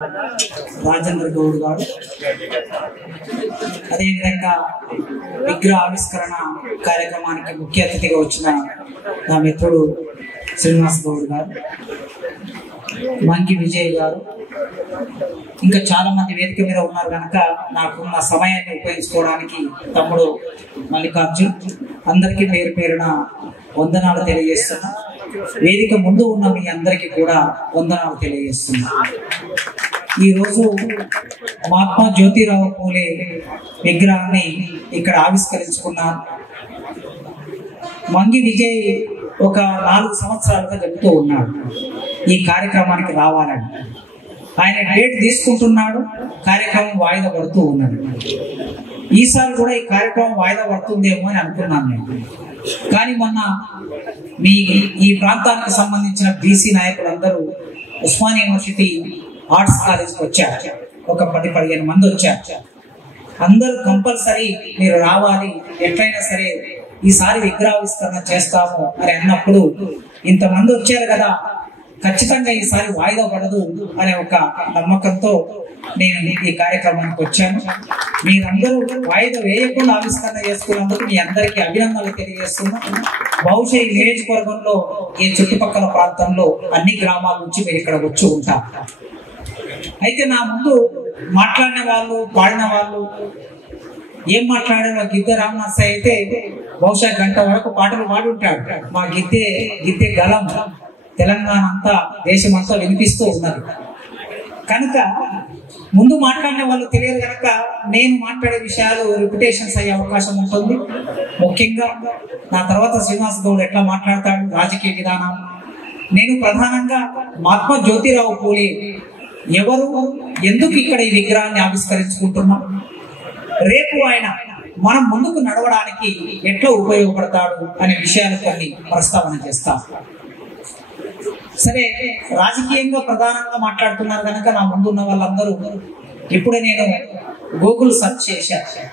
రాజేంద్ర గౌడ్ గారు, అదేవిధంగా విగ్రహ ఆవిష్కరణ కార్యక్రమానికి ముఖ్య అతిథిగా వచ్చిన నా మిత్రుడు శ్రీనివాస్ గౌడ్ గారు, మంగి విజయ్ గారు, ఇంకా చాలా మంది వేదిక మీద ఉన్నారు కనుక నాకున్న సమయాన్ని ఉపయోగించుకోవడానికి తమ్ముడు మల్లికార్జున్, అందరికీ పేరు పేరున వందనాలు తెలియజేస్తున్నా. వేదిక ముందు ఉన్న మీ అందరికీ కూడా వందనాలు తెలియజేస్తున్నా. ఈరోజు మహాత్మా జ్యోతిరావు పూలే విగ్రహాన్ని ఇక్కడ ఆవిష్కరించుకున్నారు. మంగి విజయ్ ఒక 4 సంవత్సరాలుగా చెబుతూ ఉన్నాడు ఈ కార్యక్రమానికి రావాలని. ఆయన డేట్ తీసుకుంటున్నాడు, కార్యక్రమం వాయిదా పడుతూ ఉన్నాడు. ఈసారి కూడా ఈ కార్యక్రమం వాయిదా పడుతుందేమో అని అనుకున్నాను నేను. కానీ మొన్న ఈ ప్రాంతానికి సంబంధించిన బీసీ నాయకులందరూ ఉస్మానియా యూనివర్సిటీ ఆర్ట్స్ కాలేజ్కి వచ్చారు. ఒక 10-15 మంది వచ్చారు. అందరూ కంపల్సరీ మీరు రావాలి, ఎట్లయినా సరే ఈసారి విగ్రహావిష్కరణ చేస్తాము అని అన్నప్పుడు, ఇంతమంది వచ్చారు కదా, ఖచ్చితంగా ఈసారి వాయిదా పడదు అనే ఒక నమ్మకంతో నేను ఈ కార్యక్రమానికి వచ్చాను. మీరందరూ వాయిదా వేయకుండా ఆవిష్కరణ చేసుకున్నందుకు మీ అందరికీ అభినందనలు తెలియజేస్తున్నా. బహుశా ఈ నియోజకవర్గంలో, ఈ చుట్టుపక్కల ప్రాంతంలో అన్ని గ్రామాల నుంచి మీరు ఇక్కడ వచ్చి ఉంటారు. అయితే నా ముందు మాట్లాడిన వాళ్ళు, పాడిన వాళ్ళు ఏం మాట్లాడారో, గిద్దె రామనర్స అయితే బహుశా గంట వరకు పాటలు పాడి ఉంటాడు. మా గిద్దె గలం తెలంగాణ అంతా, దేశమంతా వినిపిస్తూ ఉన్నది. కనుక ముందు మాట్లాడిన వాళ్ళు తెలియదు కనుక నేను మాట్లాడే విషయాలు రిపిటేషన్స్ అయ్యే అవకాశం ఉంటుంది. ముఖ్యంగా నా తర్వాత శ్రీనివాస్ గౌడ్ ఎట్లా మాట్లాడతాడు, రాజకీయ విధానం. నేను ప్రధానంగా మహాత్మా జ్యోతిరావు పూలే ఎవరు, ఎందుకు ఇక్కడ ఈ విగ్రహాన్ని ఆవిష్కరించుకుంటున్నాం, రేపు ఆయన మనం ముందుకు నడవడానికి ఎట్లా ఉపయోగపడతాడు అనే విషయాలు కొన్ని ప్రస్తావన చేస్తాం. సరే, రాజకీయంగా ప్రధానంగా మాట్లాడుతున్నారు కనుక నా ముందున్న వాళ్ళందరూ, ఇప్పుడే నేను గూగుల్ సెర్చ్ చేశాను.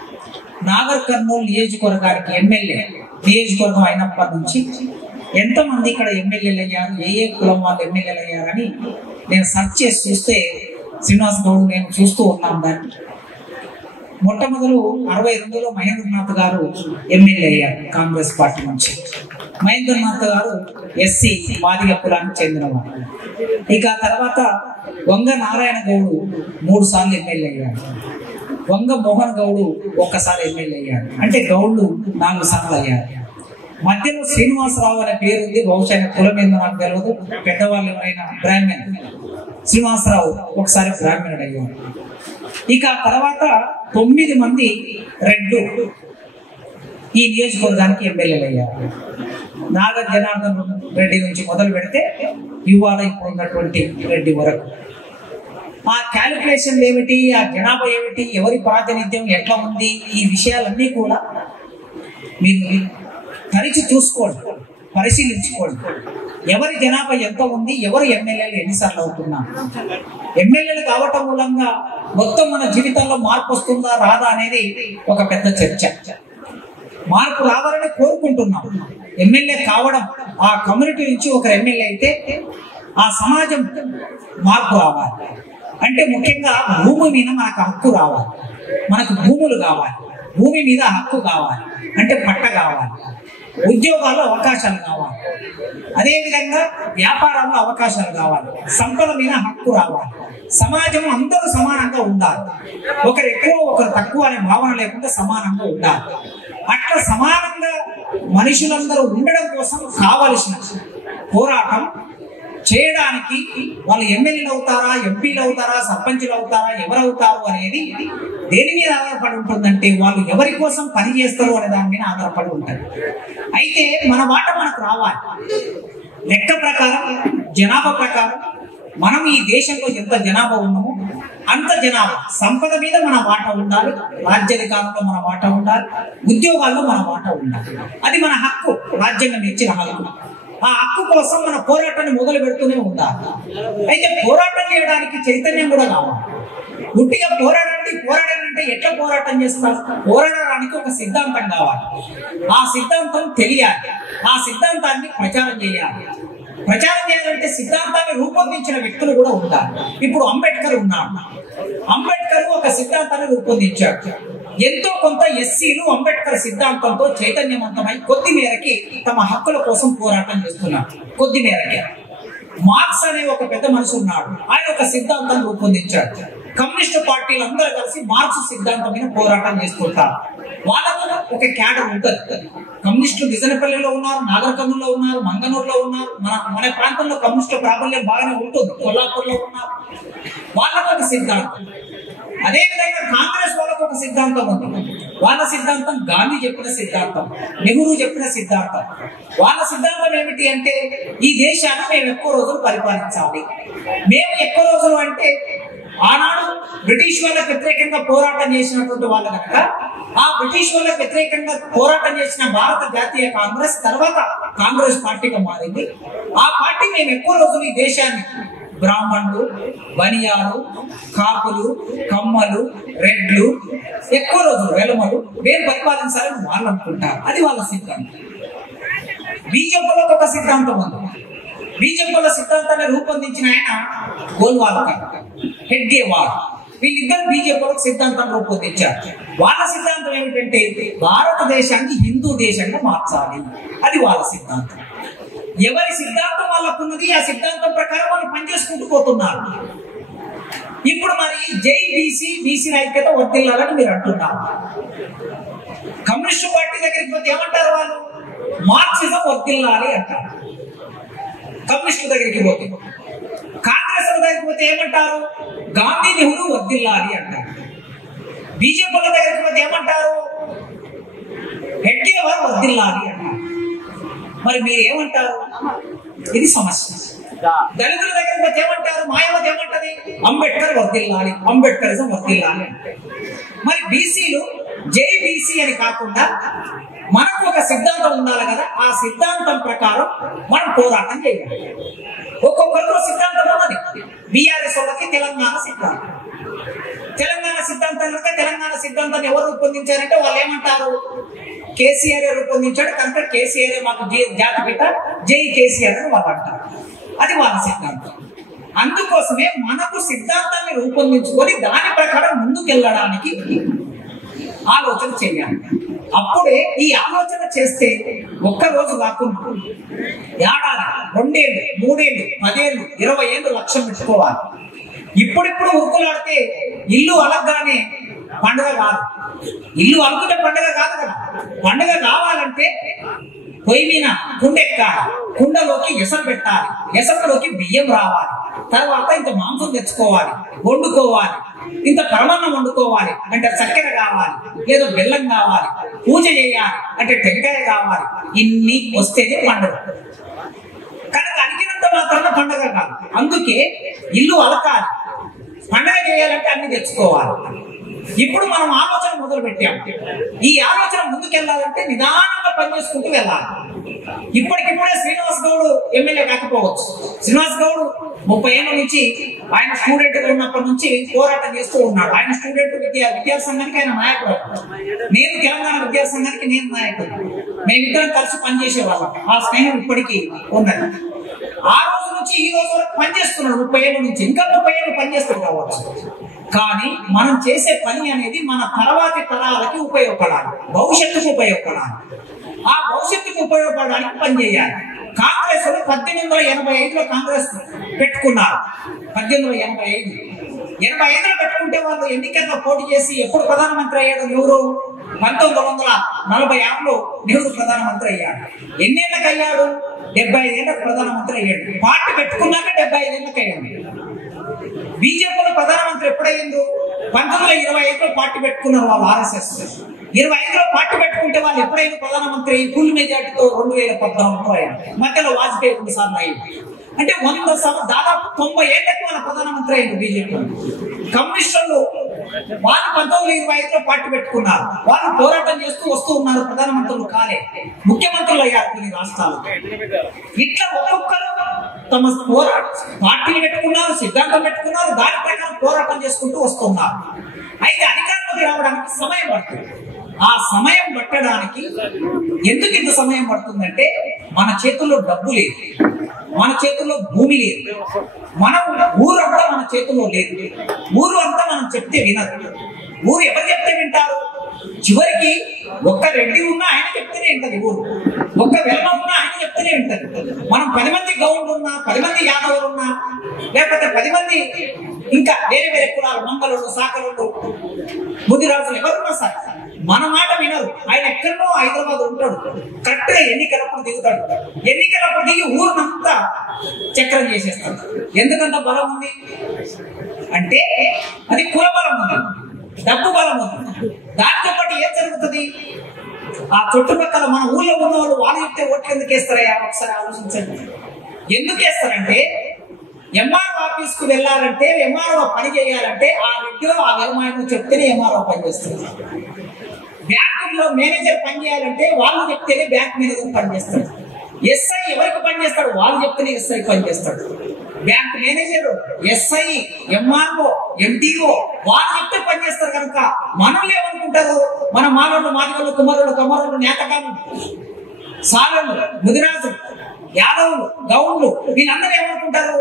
నాగర్ కర్నూలు నియోజకవర్గానికి ఎమ్మెల్యే నియోజకవర్గం అయినప్పటి నుంచి ఎంతమంది ఇక్కడ ఎమ్మెల్యేలు అయ్యారు, ఏ కులం వాళ్ళు ఎమ్మెల్యేలు అయ్యారని నేను సెర్చ్ చేసి చూస్తే శ్రీనివాస్ గౌడ్ నేను చూస్తూ ఉన్నాం దాన్ని. మొట్టమొదలు 62లో మహేంద్రనాథ్ గారు ఎమ్మెల్యే అయ్యారు కాంగ్రెస్ పార్టీ నుంచి. మహేంద్రనాథ్ గారు ఎస్సీ మాదిగ కులానికి చెందినవారు. ఇక తర్వాత వంగ నారాయణ గౌడు 3 సార్లు ఎమ్మెల్యే అయ్యారు. వంగ మోహన్ గౌడు 1 సారి ఎమ్మెల్యే అయ్యారు. అంటే గౌడ్లు 4 సార్లు అయ్యారు. మధ్యలో శ్రీనివాసరావు అనే పేరు ఉంది. బహుశా కులం ఏందో నాకు తెలియదు. పెద్దవాళ్ళు ఎవరైనా బ్రాహ్మణ్, శ్రీనివాసరావు 1 సారి బ్రాహ్మణుడు అయ్యారు. ఇక తర్వాత 9 మంది రెడ్లు ఈ నియోజకవర్గానికి ఎమ్మెల్యేలు అయ్యారు. నాగ జనార్దన్ రెడ్డి నుంచి మొదలు పెడితే ఇవాళ ఇప్పుడు ఉన్నటువంటి రెడ్డి వరకు. ఆ క్యాలిక్యులేషన్ ఏమిటి, ఆ జనాభా ఏమిటి, ఎవరి ప్రాతినిధ్యం ఎట్లా ఉంది, ఈ విషయాలన్నీ కూడా మీరు తరిచి చూసుకోండి, పరిశీలించుకోండి. ఎవరి జనాభా ఎంత ఉంది, ఎవరు ఎమ్మెల్యేలు ఎన్నిసార్లు అవుతున్నారు, ఎమ్మెల్యేలు కావటం మూలంగా మొత్తం మన జీవితంలో మార్పు వస్తుందా రాదా అనేది ఒక పెద్ద చర్చ. మార్పు రావాలని కోరుకుంటున్నాం. ఎమ్మెల్యే కావడం, ఆ కమ్యూనిటీ నుంచి ఒకరు ఎమ్మెల్యే అయితే ఆ సమాజం మార్పు రావాలి అంటే ముఖ్యంగా భూమి మీద మనకు హక్కు రావాలి, మనకు భూములు కావాలి, భూమి మీద హక్కు కావాలి, అంటే పట్ట కావాలి, ఉద్యోగాల్లో అవకాశాలు కావాలి, అదేవిధంగా వ్యాపారాల్లో అవకాశాలు కావాలి, సంపద మీద హక్కు రావాలి, సమాజం అందరూ సమానంగా ఉండాలి, ఒకరు ఎక్కువ ఒకరు తక్కువ అనే భావన లేకుండా సమానంగా ఉండాలి. అట్లా సమానంగా మనుషులందరూ ఉండడం కోసం కావలసిన పోరాటం చేయడానికి వాళ్ళు ఎమ్మెల్యేలు అవుతారా, ఎంపీలు అవుతారా, సర్పంచులు అవుతారా, ఎవరవుతారు అనేది దేని మీద ఆధారపడి ఉంటుందంటే వాళ్ళు ఎవరి కోసం పని చేస్తారు అనే దాని మీద ఆధారపడి ఉంటుంది. అయితే మన మాట మనకు రావాలి. లెక్క ప్రకారం, జనాభా ప్రకారం మనం ఈ దేశంలో ఎంత జనాభా ఉన్నామో అంత జనాభా సంపద మీద మన మాట ఉండాలి, రాజ్యాధికారంలో మన మాట ఉండాలి, ఉద్యోగాల్లో మన మాట ఉండాలి. అది మన హక్కు, రాజ్యాంగం ఇచ్చిన హక్కు. ఆ హక్కు కోసం మన పోరాటాన్ని మొదలు పెడుతూనే ఉండాలి. అయితే పోరాటం చేయడానికి చైతన్యం కూడా కావాలి. గుట్టిగా పోరాడాలంటే ఎట్లా పోరాటం చేస్తారు? పోరాడడానికి ఒక సిద్ధాంతం కావాలి. ఆ సిద్ధాంతం తెలియాలి, ఆ సిద్ధాంతాన్ని ప్రచారం చేయాలి. ప్రచారం చేయాలంటే సిద్ధాంతాన్ని రూపొందించిన వ్యక్తులు కూడా ఉంటారు. ఇప్పుడు అంబేద్కర్ ఉన్నాడు. అంబేద్కర్ ఒక సిద్ధాంతాన్ని రూపొందించాడు. ఎంతో కొంత ఎస్సీలు అంబేద్కర్ సిద్ధాంతంతో చైతన్యవంతమై కొద్ది మేరకి తమ హక్కుల కోసం పోరాటం చేస్తున్నారు. కొద్ది మేరకి మార్క్స్ అనే ఒక పెద్ద మనిషి ఉన్నాడు. ఆయన ఒక సిద్ధాంతాన్ని రూపొందించాడు. కమ్యూనిస్టు పార్టీలు అందరూ కలిసి మార్క్స్ సిద్ధాంతం మీద పోరాటం చేసుకుంటారు. వాళ్ళకు ఒక క్యాడర్ ఉంటుంది. కమ్యూనిస్టులు గిజనపల్లిలో ఉన్నారు, నాగర్కర్నూలులో ఉన్నారు, మంగనూరులో ఉన్నారు. మన ప్రాంతంలో కమ్యూనిస్టు ప్రాబల్యం బాగానే ఉంటుంది. కొల్లాపూర్లో ఉన్నారు. వాళ్ళకు ఒక సిద్ధాంతం. అదే విధంగా కాంగ్రెస్ వాళ్ళకు ఒక సిద్ధాంతం ఉంది. వాళ్ళ సిద్ధాంతం గాంధీ చెప్పిన సిద్ధాంతం, నెహ్రూ చెప్పిన సిద్ధాంతం. వాళ్ళ సిద్ధాంతం ఏమిటి అంటే ఈ దేశాన్ని మేము ఎక్కువ రోజులు పరిపాలించాలి. మేము ఎక్కువ రోజులు అంటే ఆనాడు బ్రిటిష్ వాళ్ళకి వ్యతిరేకంగా పోరాటం చేసినటువంటి వాళ్ళు కనుక ఆ బ్రిటిష్ వాళ్ళకి వ్యతిరేకంగా పోరాటం చేసిన భారత జాతీయ కాంగ్రెస్ తర్వాత కాంగ్రెస్ పార్టీగా మారింది. ఆ పార్టీ మేము ఎక్కువ రోజులు ఈ దేశాన్ని బ్రాహ్మణులు, బనియాలు, కాపులు, కమ్మలు, రెడ్లు ఎక్కువ రోజులు వెలమలు మేము పరిపాలించాలని వాళ్ళు అనుకుంటారు. అది వాళ్ళ సిద్ధాంతం. బీజేపీలో ఒక సిద్ధాంతం ఉంది. బీజేపీల సిద్ధాంతాన్ని రూపొందించిన ఆయన గోల్వాల్కర్, హెడ్గేవార్, వీళ్ళిద్దరు బీజేపీలకు సిద్ధాంతాన్ని రూపొందించారు. వాళ్ళ సిద్ధాంతం ఏమిటంటే భారతదేశాన్ని హిందూ దేశంగా మార్చాలి. అది వాళ్ళ సిద్ధాంతం. ఎవరి సిద్ధాంతం వాళ్ళకున్నది. ఆ సిద్ధాంతం ప్రకారం వాళ్ళు పనిచేసుకుంటూ పోతున్నారు. ఇప్పుడు మరి జై బీసీ, బీసీ ఐక్యత వర్తిల్లాలని మీరు అంటున్నారు. కమ్యూనిస్టు పార్టీ దగ్గరికి పోతే ఏమంటారు వాళ్ళు? మార్క్సిజం వర్తిల్లాలి అంటారు. కమ్యూనిస్టు దగ్గరికి పోతే. కాంగ్రెస్ దగ్గరికి పోతే ఏమంటారు? గాంధీ, నెహ్రూ వర్తిల్లాలి అంటారు. బీజేపీల దగ్గరికి పోతే ఏమంటారు? హెడ్గేవార్ వర్తిల్లాలి అంటారు. మరి మీరు ఏమంటారు? ఇది సమస్య. దళితుల దగ్గరికి పోతే ఏమంటారు? మాయావతి ఏమంటది? అంబేద్కర్ వర్తిల్లాలి, అంబేద్కరిజం వర్తిల్లాలి అంటే. మరి బీసీలు జై బీసీ అని కాకుండా మనకు ఒక సిద్ధాంతం ఉండాలి కదా. ఆ సిద్ధాంతం ప్రకారం మనం పోరాటం చేయాలి. ఒక్కొక్కరితో సిద్ధాంతం ఉన్నది. బీఆర్ఎస్ వాళ్ళకి తెలంగాణ సిద్ధాంతం. తెలంగాణ సిద్ధాంతం కనుక తెలంగాణ సిద్ధాంతాన్ని ఎవరు రూపొందించారంటే వాళ్ళు ఏమంటారు? కేసీఆర్ రూపొందించాడు కనుక కేసీఆర్ మాకు జాతి పిత, జై కేసీఆర్ అని వాళ్ళు అంటారు. అది వాళ్ళ సిద్ధాంతం. అందుకోసమే మనకు సిద్ధాంతాన్ని రూపొందించుకొని దాని ప్రకారం ముందుకెళ్ళడానికి ఆలోచన చేయాలి. అప్పుడే ఈ ఆలోచన చేస్తే ఒక్కరోజు కాకుండా ఏడాది, 2 ఏళ్ళు, 3 ఏళ్ళు, 10 ఏళ్ళు, 20 ఏళ్ళు లక్ష్యం పెట్టుకోవాలి. ఇప్పుడిప్పుడు ఉరుకులాడితే ఇల్లు అలగ్గానే పండుగ కాదు. ఇల్లు అలుకుంటే పండుగ కాదు కదా. పండుగ కావాలంటే పొయ్యి మీద కుండ ఎక్కాలి, కుండలోకి ఎసరు పెట్టాలి, ఎసరులోకి బియ్యం రావాలి, తర్వాత ఇంత మాంసం తెచ్చుకోవాలి, వండుకోవాలి, ఇంత పరమాన్నం వండుకోవాలి అంటే చక్కెర కావాలి, ఏదో బెల్లం కావాలి, పూజ చేయాలి అంటే టెంకాయ కావాలి. ఇన్ని వస్తేనే పండుగ. కనుక అడిగినంత మాత్రాన పండుగ కాదు. అందుకే ఇల్లు అలకాలి, పండుగ చేయాలంటే అన్ని తెచ్చుకోవాలి. ఇప్పుడు మనం ఆలోచన మొదలు పెట్టాం. ఈ ఆలోచన ముందుకెళ్ళాలంటే నిదానంగా పనిచేసుకుంటూ వెళ్ళాలి. ఇప్పటికిప్పుడే శ్రీనివాస్ గౌడ్ ఎమ్మెల్యే కాకపోవచ్చు. శ్రీనివాస్ గౌడ్ 30 ఏళ్ళ నుంచి ఆయన స్టూడెంట్ ఉన్నప్పటి నుంచి పోరాటం చేస్తూ ఉన్నాడు. ఆయన స్టూడెంట్ విద్యాసంఘానికి ఆయన నాయకుడు. నేను తెలంగాణ విద్యాసంఘానికి నేను నాయకుడు. మేమిద్దరం కలిసి పనిచేసేవాళ్ళం. ఆ స్నేహం ఇప్పటికీ ఉన్నది. ఆ రోజు నుంచి ఈ రోజు వరకు పనిచేస్తున్నాడు. 30 ఏళ్ళ నుంచి ఇంకా 30 ఏళ్ళు పనిచేస్తూ కావచ్చు. కానీ మనం చేసే పని అనేది మన తర్వాతి తరాలకి ఉపయోగపడాలి, భవిష్యత్తుకు ఉపయోగపడాలి. ఆ భవిష్యత్తుకు ఉపయోగపడడానికి పనిచేయాలి. కాంగ్రెస్ 1885లో కాంగ్రెస్ పెట్టుకున్నారు. 1885లో పెట్టుకుంటే వాళ్ళు ఎన్నికల్లో పోటీ చేసి ఎప్పుడు ప్రధానమంత్రి అయ్యాడు? నెహ్రూ 1946లో నెహ్రూ ప్రధానమంత్రి అయ్యాడు. ఎన్నేళ్ళకి అయ్యాడు? 75 ఏళ్ళకి ప్రధానమంత్రి అయ్యాడు. పార్టీ పెట్టుకున్నాక 75 ఏళ్ళకి అయ్యాడు. బీజేపీలో ప్రధానమంత్రి ఎప్పుడయ్యిందో 1925లో పార్టీ పెట్టుకున్నారు వాళ్ళు. RSS 25లో పార్టీ పెట్టుకుంటే వాళ్ళు ఎప్పుడైనా ప్రధానమంత్రి ఫుల్ మెజార్టీతో 2014లో అయ్యారు. మధ్యలో వాజ్పేయి 2 సార్లు అయ్యింది. అంటే 100 దాదాపు 90 ఏళ్ళకి మన ప్రధానమంత్రి అయ్యారు బీజేపీ. కమ్యూనిస్టులు వాళ్ళు 1925లో పార్టీ పెట్టుకున్నారు. వాళ్ళు పోరాటం చేస్తూ వస్తూ ఉన్నారు. ప్రధానమంత్రులు కాలే, ముఖ్యమంత్రులు అయ్యారు కొన్ని రాష్ట్రాలు. ఇట్లా ఒక్కొక్కరు తమ పార్టీలు పెట్టుకున్నారు, సిద్ధాంతం పెట్టుకున్నారు, దాని ప్రకారం పోరాటం చేసుకుంటూ వస్తున్నారు. అయితే అధికారంలోకి రావడానికి సమయం పడుతుంది. ఆ సమయం పట్టడానికి ఎందుకు ఇంత సమయం పడుతుందంటే మన చేతుల్లో డబ్బు లేదు, మన చేతుల్లో భూమి లేదు, మనం ఊరంతా మన చేతుల్లో లేదు. ఊరు అంతా మనం చెప్తే వినరు. ఊరు ఎవరు చెప్తే వింటారు? చివరికి ఒక్క రెడ్డి ఉన్నా ఆయన చెప్తేనే వింటది ఊరు, ఒక్క వెలమ ఉన్నా ఆయన చెప్తేనే వింటది. మనం 10 మంది గౌండ్లు ఉన్నా, 10 మంది యాదవులు ఉన్నా, లేకపోతే 10 మంది ఇంకా వేరే వేరే కులాలు, మంగళుడు, సాకరుడు, ముదిరాజులు ఎవరున్నా సార్ మన మాట వినరు. ఆయన ఎక్కడో హైదరాబాద్ ఉంటాడు, కరెక్ట్ గా ఎన్నికలప్పుడు దిగుతాడు. ఎన్నికలప్పుడు దిగి ఊరినంతా చక్రం చేసేస్తాడు. ఎందుకంత బలం ఉంది అంటే అది కుల బలం ఉంది, డబ్బు బలం ఉంది. దాంతో పాటు ఏం జరుగుతుంది? ఆ చుట్టుపక్కల మన ఊళ్ళో ఉన్న వాళ్ళు వాళ్ళు చెప్తే ఓట్లు ఎందుకు వేస్తారయ్యా? ఒకసారి ఆలోచించండి. ఎందుకు వేస్తారంటే ఎంఆర్ఓ ఆఫీస్ కు వెళ్ళాలంటే, ఎంఆర్ఓ పని చేయాలంటే ఆ రెడ్డిలో ఆ వెలమాయను చెప్తేనే ఎంఆర్ఓ పని చేస్తారు. బ్యాంకుల్లో మేనేజర్ పని చేయాలంటే వాళ్ళు చెప్తేనే బ్యాంక్ మేనేజర్ పని చేస్తాడు. ఎస్ఐ ఎవరికి పని చేస్తాడు? వాళ్ళు చెప్తేనే ఎస్ఐ పని చేస్తాడు. Bank manager, SI, MRO, MDO వాళ్ళు చెప్తే పని చేస్తారు. కనుక మనల్ని ఏమనుకుంటారు? మన మానవులు, మాదిగలు, కుమారులు, కమరులు, నేతగాళ్ళు, సాలలు, ముదిరాజులు, యాదవులు, గౌండ్లు వీళ్ళందరూ ఏమనుకుంటారు?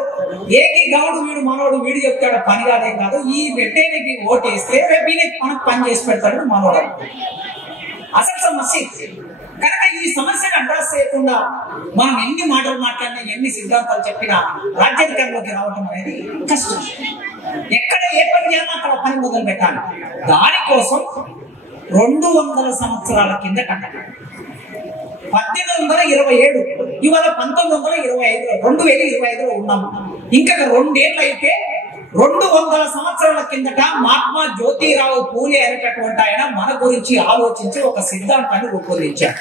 ఏకి గౌడు వీడు మనోడు, వీడు చెప్తాడు పని కాదేం కాదు, ఈ రెడ్డికి ఓటేస్తే రేపు వీళ్ళకి మనకు పని చేసి పెడతాడు మనోడు. అసలు సమస్య కనుక ఈ సమస్యను అడ్రస్ చేయకుండా మనం ఎన్ని మాటలు మాట్లాడినా, ఎన్ని సిద్ధాంతాలు చెప్పినా రాజ్యాధికారంలోకి రావడం అనేది కష్టం. ఎక్కడ ఏ పని చేయాలో అక్కడ పని మొదలు పెట్టాలి. దానికోసం 200 సంవత్సరాల కింద 1827, ఇవాళ 1925, 2025లో ఉన్నాము. ఇంకా 2 ఏళ్ళు అయితే 200 సంవత్సరాల కిందట మహాత్మా జ్యోతిరావు పూలే అనేటటువంటి ఆయన మన గురించి ఆలోచించి ఒక సిద్ధాంతాన్ని రూపొందించారు.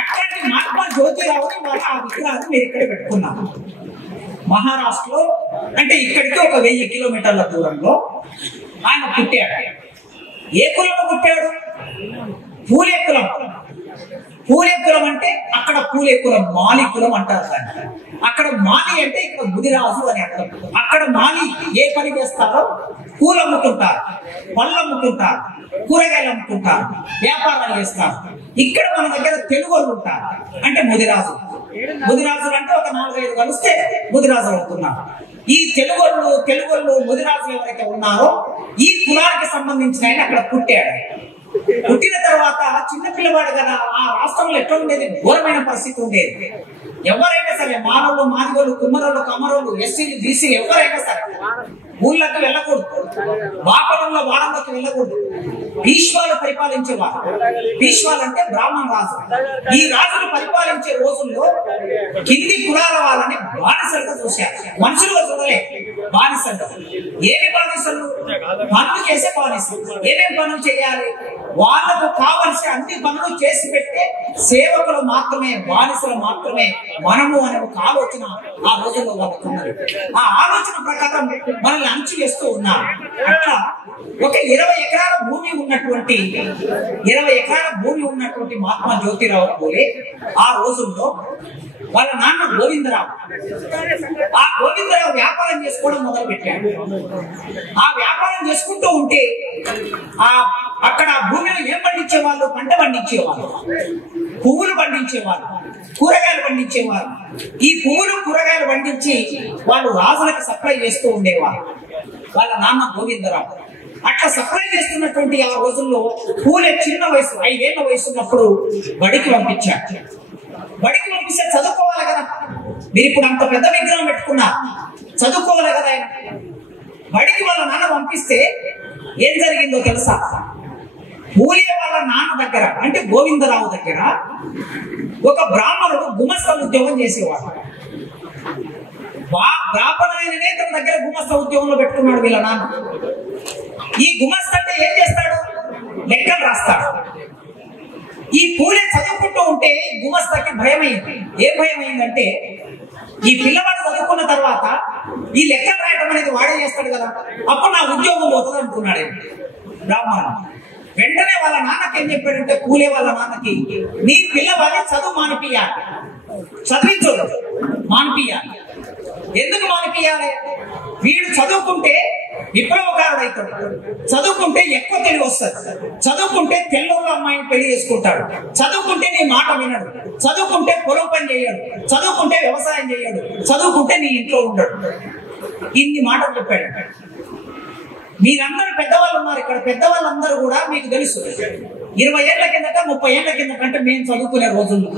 అట్లాంటి మహాత్మా జ్యోతిరావుని వాళ్ళ ఆ విగ్రహాన్ని మీరు ఇక్కడ పెట్టుకున్నాము. మహారాష్ట్రలో అంటే ఇక్కడికి ఒక 1000 కిలోమీటర్ల దూరంలో ఆయన పుట్టాడు. ఏ కులంలో పుట్టాడు? పూలే కులం. పూలే కులం అంటే అక్కడ పూలే కులం, మాలి కులం అంటారు దాన్ని. అక్కడ మాలి అంటే ఇక్కడ ముదిరాజు అని అర్థం. అక్కడ మాలి ఏ పని చేస్తారో? పూలు అమ్ముతుంటారు, పళ్ళు అమ్ముతుంటారు, కూరగాయలు అమ్ముతుంటారు, వ్యాపారాలు చేస్తారు. ఇక్కడ మన దగ్గర తెలుగు వాళ్ళు ఉంటారు, అంటే ముదిరాజు. ముదిరాజులు అంటే ఒక 4-5 కలిస్తే ముదిరాజులు అవుతున్నారు. ఈ తెలుగోళ్ళు ముదిరాజులు ఎవరైతే ఉన్నారో ఈ కులానికి సంబంధించిన ఆయన అక్కడ పుట్టాడు. పుట్టిన తర్వాత చిన్న పిల్లవాడు కదా, ఆ రాష్ట్రంలో ఎట్లా ఉండేది? ఘోరమైన పరిస్థితి ఉండేది. ఎవరైనా సరే మానవులు, మాదిగోళ్ళు, కుమ్మరోళ్ళు, కమరోళ్ళు, ఎస్సీలు, బీసీలు ఎవరైనా సరే ఊళ్ళకి వెళ్ళకూడదు, వాపడంలో వాడంలోకి వెళ్ళకూడదు. పీష్వాలు పరిపాలించేవారు. పీష్వాలు అంటే బ్రాహ్మణ రాజు. ఈ రాజులు పరిపాలించే రోజుల్లో కింది కులాల వాళ్ళని బానిసలుగా చూశారు, మనుషులుగా చూడలే. బానిసలు. ఏమి బానిసలు? పనులు చేసే బానిసలు. ఏమేమి పనులు చేయాలి? వాళ్లకు కావలసిన అన్ని పనులు చేసి పెట్టే సేవకులు మాత్రమే, బానిసలు మాత్రమే మనము అనే ఒక ఆలోచన ఆ రోజుల్లో వాళ్ళకు ఉన్నది. ఆ ఆలోచన ప్రకారం మనల్ని అంచు చేస్తూ ఉన్నారు. అట్లా ఒక 20 ఎకరాల భూమి ఉన్నటువంటి మహాత్మా జ్యోతిరావు పూలే ఆ రోజుల్లో వాళ్ళ నాన్న గోవిందరావు, ఆ గోవిందరావు వ్యాపారం చేసుకోవడం మొదలు పెట్టాడు. ఆ వ్యాపారం చేసుకుంటూ ఉంటే అక్కడ భూమిలో ఏం పండించేవాళ్ళు? పంట పండించేవాళ్ళు, పువ్వులు పండించేవాళ్ళు, కూరగాయలు పండించేవారు. ఈ పువ్వులు, కూరగాయలు పండించి వాళ్ళు రాజులకు సప్లై చేస్తూ ఉండేవారు వాళ్ళ నాన్న గోవిందరావు. అట్లా సప్లై చేస్తున్నటువంటి ఆ రోజుల్లో పూలే చిన్న వయసు, 5 ఏళ్ల వయసు ఉన్నప్పుడు బడికి పంపించాడు. బడికి పంపిస్తే చదువుకోవాలి కదా. మీరు ఇప్పుడు అంత పెద్ద విగ్రహం పెట్టుకున్నారు, చదువుకోవాలి కదా ఆయన. బడికి వాళ్ళ నాన్న పంపిస్తే ఏం జరిగిందో తెలుసా? పూలే వాళ్ళ నాన్న దగ్గర అంటే గోవిందరావు దగ్గర ఒక బ్రాహ్మణుడు గుమస్తా ఉద్యోగం చేసేవాడు. బ్రాహ్మణులైననే తన దగ్గర గుమస్తా ఉద్యోగంలో పెట్టుకున్నాడు వీళ్ళ నాన్న. ఈ గుమస్తా అంటే ఏం చేస్తాడు? లెక్కలు రాస్తాడు. ఈ పూలే చదువుకుంటూ ఉంటే గుమస్తాకి భయమైంది. ఏం భయమైందంటే ఈ పిల్లవాడు చదువుకున్న తర్వాత ఈ లెక్కలు రాయటం అనేది వాడే చేస్తాడు కదా, అప్పుడు నా ఉద్యోగం పోతుంది అనుకున్నాడు బ్రాహ్మణుడు. వెంటనే వాళ్ళ నాన్నకి ఏం చెప్పాడంటే, పూలే వాళ్ళ నాన్నకి, నీ పిల్లవాడిని చదువు మానిపియాలి, చదివించదు, మానిపియాలి. ఎందుకు మానిపియాలి? వీడు చదువుకుంటే విప్లవకారుడు అవుతాడు. చదువుకుంటే ఎక్కువ తెలివి వస్తుంది. చదువుకుంటే తెల్లూరు అమ్మాయిని పెళ్లి చేసుకుంటాడు. చదువుకుంటే నీ మాట వినడు. చదువుకుంటే పొలం పని చేయడు. చదువుకుంటే వ్యవసాయం చేయడు. చదువుకుంటే నీ ఇంట్లో ఉండడు. ఇన్ని మాటలు చెప్పాడు. మీరందరూ పెద్దవాళ్ళు ఉన్నారు ఇక్కడ. పెద్దవాళ్ళందరూ కూడా మీకు తెలుసు 20 ఏళ్ల కిందట 30 ఏళ్ల కిందట అంటే మేము చదువుకునే రోజుల్లో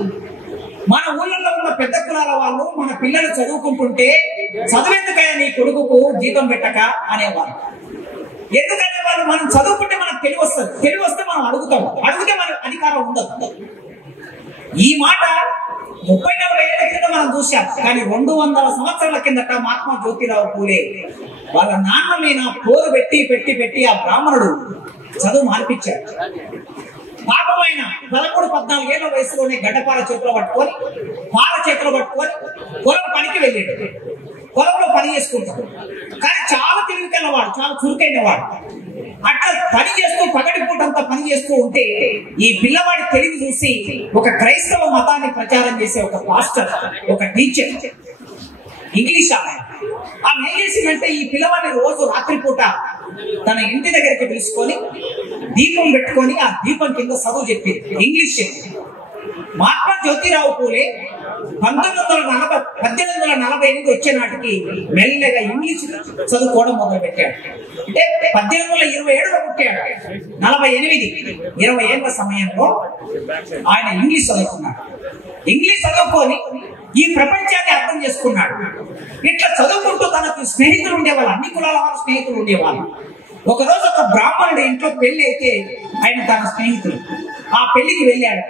మన ఊళ్ళలో ఉన్న పెద్ద కులాల వాళ్ళు మన పిల్లలు చదువుకుంటుంటే చదువెందుకయ్యా నీ కొడుకుకు జీతం పెట్టక అనేవాళ్ళు. ఎందుకనే వాళ్ళు మనం చదువుకుంటే మనకు తెలివి వస్తుంది. తెలివి వస్తే మనం అడుగుతాం. అడిగితే మనకు అధికారం ఉండదు. ఈ మాట 30-40 ఏళ్ల కింద మనం చూసాం. కానీ 200 సంవత్సరాల కిందట మహాత్మా జ్యోతిరావు పూలే వాళ్ళ నాన్న మీద పోరు పెట్టి ఆ బ్రాహ్మణుడు చదువు మానిపించాడు. పాపమైన 13-14 ఏళ్ల వయసులోనే గడ్డపాల చేతిలో పట్టుకొని పొలం పనికి వెళ్ళాడు. పొలంలో పని చేసుకుంటాడు. కానీ చాలా తెలివికైన వాడు, చాలా చురుకైన వాడు. అట్లా పని చేస్తూ పగటిపూటంతా పని చేస్తూ ఉంటే ఈ పిల్లవాడి తెలివి చూసి ఒక క్రైస్తవ మతాన్ని ప్రచారం చేసే ఒక పాస్టర్, ఒక టీచర్, ఇంగ్లీష్ ఆమె ఏం చేసిందంటే ఈ పిల్లవాడిని రోజు రాత్రిపూట తన ఇంటి దగ్గరికి పిలుచుకొని దీపం పెట్టుకొని ఆ దీపం కింద చదువు చెప్పింది, ఇంగ్లీష్ చెప్పింది. మహాత్మా జ్యోతిరావు పూలే 1848 వచ్చే నాటికి మెల్లగా ఇంగ్లీష్ చదువుకోవడం మొదలు పెట్టాడు. అంటే 1827లో పుట్టాడు. 20 ఏళ్ల సమయంలో ఆయన ఇంగ్లీష్ చదువుకున్నాడు. ఇంగ్లీష్ చదువుకొని ఈ ప్రపంచాన్ని అర్థం చేసుకున్నాడు. ఇట్లా చదువుకుంటూ తనకు స్నేహితులు ఉండేవాళ్ళు, అన్ని కులాల వాళ్ళ స్నేహితులు ఉండేవాళ్ళు. ఒకరోజు ఒక బ్రాహ్మణుడి ఇంట్లో పెళ్లి అయితే ఆయన తన స్నేహితులు ఆ పెళ్లికి వెళ్ళాడు.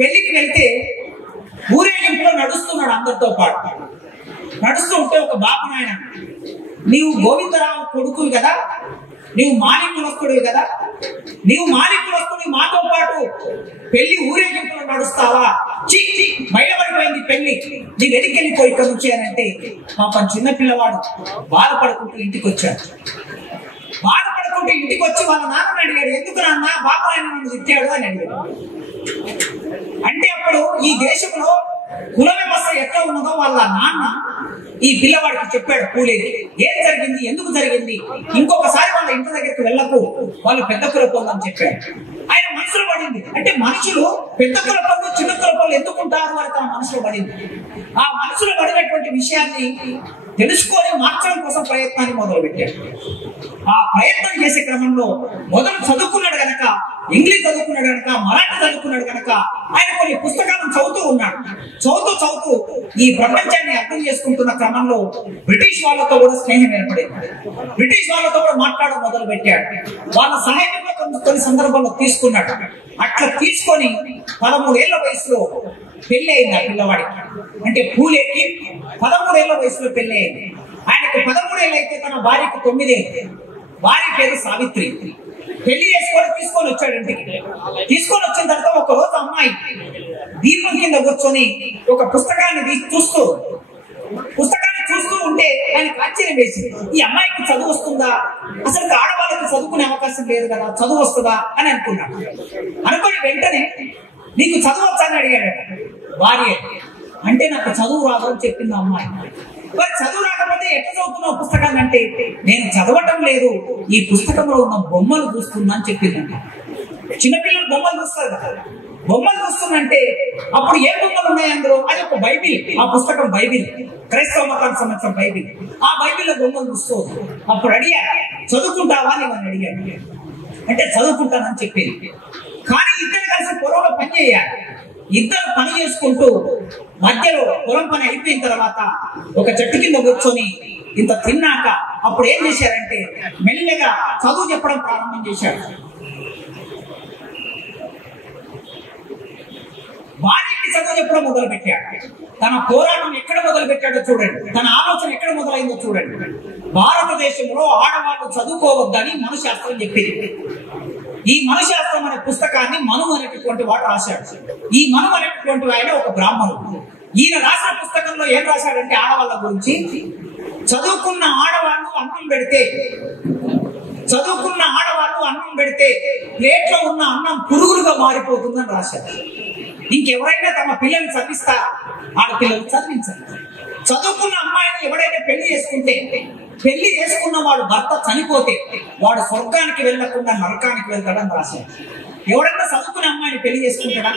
పెళ్లికి వెళ్తే ఊరేగింపులో నడుస్తున్నాడు అందరితో పాటు. నడుస్తూ ఉంటే ఒక బాబు నాయన, నీవు గోవిందరావు కొడుకువి కదా, నీవు మాలి కులస్తుడివి కదా, నీవు మాలి కులస్తుడి మాతో పాటు పెళ్లి ఊరేగింపులో నడుస్తావా? బయటపడిపోయింది పెళ్లి, నీ వెనకెళ్ళిపోయి ఇక్కడ నుంచి అని అంటే పాపం చిన్న పిల్లవాడు బాధపడుకుంటూ ఇంటికి వచ్చాడు. బాధపడుకుంటూ ఇంటికి వచ్చి వాళ్ళ నాన్నని అడిగాడు, ఎందుకు నాన్న బాబు ఆయన నన్ను తిట్టాడు అని అడిగాడు. అంటే అప్పుడు ఈ దేశంలో కుల వ్యవస్థ ఎట్లా ఉన్నదో వాళ్ళ నాన్న ఈ పిల్లవాడికి చెప్పాడు పూలేకి. ఏం జరిగింది, ఎందుకు జరిగింది, ఇంకొకసారి వాళ్ళ ఇంటి దగ్గరికి వెళ్ళకు, వాళ్ళు పెద్ద కులపోళ్ళు అని చెప్పాడు. ఆయన మనసులో పడింది. అంటే మనుషులు పెద్ద కులపోళ్ళు చిన్న కులపోళ్ళు ఎందుకుంటారు అని తన మనసులో పడింది. ఆ మనసులో పడినటువంటి విషయాన్ని తెలుసుకొని మార్చడం కోసం ప్రయత్నాన్ని మొదలు పెట్టాడు. ఆ ప్రయత్నం చేసే క్రమంలో మొదలు చదువుకున్నాడు గనక, ఇంగ్లీష్ చదువుకున్నాడు గనక, మరాఠీ చదువుకున్నాడు గనక ఆయన కొన్ని పుస్తకాలను చదువుతూ ఉన్నాడు. చదువుతూ ఈ ప్రపంచాన్ని అర్థం చేసుకుంటున్న క్రమంలో బ్రిటిష్ వాళ్ళతో కూడా స్నేహం ఏర్పడింది. బ్రిటిష్ వాళ్ళతో కూడా మాట్లాడడం మొదలు పెట్టాడు. వాళ్ళ సహాయంలో కొన్ని సందర్భాల్లో తీసుకున్నాడు. అట్లా తీసుకొని 13 ఏళ్ల వయసులో పెళ్లి అయింది ఆ పిల్లవాడికి. అంటే పూలేకి 13 ఏళ్ల వయసులో పెళ్లి అయింది. ఆయనకు 13 ఏళ్ళు అయితే తన భార్యకు 9 ఏళ్ళు. భార్య పేరు సావిత్రి. పెళ్లి చేసుకొని తీసుకొని వచ్చాడు ఇంటికి. తీసుకొని వచ్చిన తర్వాత ఒక రోజు అమ్మాయి దీపం కింద కూర్చొని ఒక పుస్తకాన్ని చూస్తూ ఉంటే ఆయనకు ఆశ్చర్యం వేసింది. ఈ అమ్మాయికి చదువు వస్తుందా, అసలు ఆడవాళ్ళకి చదువుకునే అవకాశం లేదు కదా, చదువు వస్తుందా అని అనుకున్నాడు. అనుకొని వెంటనే నీకు చదువు వచ్చా అని అడిగాడు భార్య. అంటే నాకు చదువు రాదు అని చెప్పింది అమ్మాయి. మరి చదువు రాకపోతే ఎట్లా చదువుతున్నావు పుస్తకాన్ని అంటే, నేను చదవటం లేదు, ఈ పుస్తకంలో ఉన్న బొమ్మలు చూస్తున్నా అని చెప్పిందంట. చిన్నపిల్లలు బొమ్మలు చూస్తారు కదా, బొమ్మలు చూస్తున్నంటే అప్పుడు ఏ బొమ్మలు ఉన్నాయి అందులో, అది ఒక బైబిల్. ఆ పుస్తకం బైబిల్, క్రైస్తవ మతానికి సంబంధించిన బైబిల్. ఆ బైబిల్లో బొమ్మలు చూస్తూ అప్పుడు అడిగా, చదువుకుంటావా అని నన్ను అడిగాడు. అంటే చదువుకుంటానని చెప్పింది. కానీ ఇద్దరు కలిసి పొలంలో పని చేయాలి. ఇద్దరు పని చేసుకుంటూ మధ్యలో పొలం పని అయిపోయిన తర్వాత ఒక చెట్టు కింద కూర్చొని ఇంత తిన్నాక అప్పుడు ఏం చేశారంటే మెల్లగా చదువు చెప్పడం ప్రారంభం చేశాడు. భార్యకి చదువు చెప్పడం మొదలు పెట్టాడు. తన పోరాటం ఎక్కడ మొదలు పెట్టాడో చూడండి, తన ఆలోచన ఎక్కడ మొదలైందో చూడండి. భారతదేశంలో ఆడవాళ్ళు చదువుకోవద్దని మనశాస్త్రం చెప్పింది. ఈ మనశాస్త్రం అనే పుస్తకాన్ని మను అనేటటువంటి వాడు రాశాడు. ఈ మను అనేటటువంటి ఆయన ఒక బ్రాహ్మణుడు. ఈయన రాసిన పుస్తకంలో ఏం రాశాడంటే ఆడవాళ్ళ గురించి, చదువుకున్న ఆడవాళ్ళు అన్నం పెడితే ప్లేట్లో ఉన్న అన్నం పురుగులుగా మారిపోతుందని రాశాడు. ఇంకెవరైనా తమ పిల్లల్ని చదివిస్తా, ఆడపిల్లలు చదివించాలి. చదువుకున్న అమ్మాయిని ఎవడైనా పెళ్లి చేసుకుంటే పెళ్లి చేసుకున్న వాడు భర్త చనిపోతే వాడు స్వర్గానికి వెళ్ళకుండా నరకానికి వెళ్తాడని రాశాడు. ఎవడన్నా చదువుకునే అమ్మాయిని పెళ్లి చేసుకుంటాడా?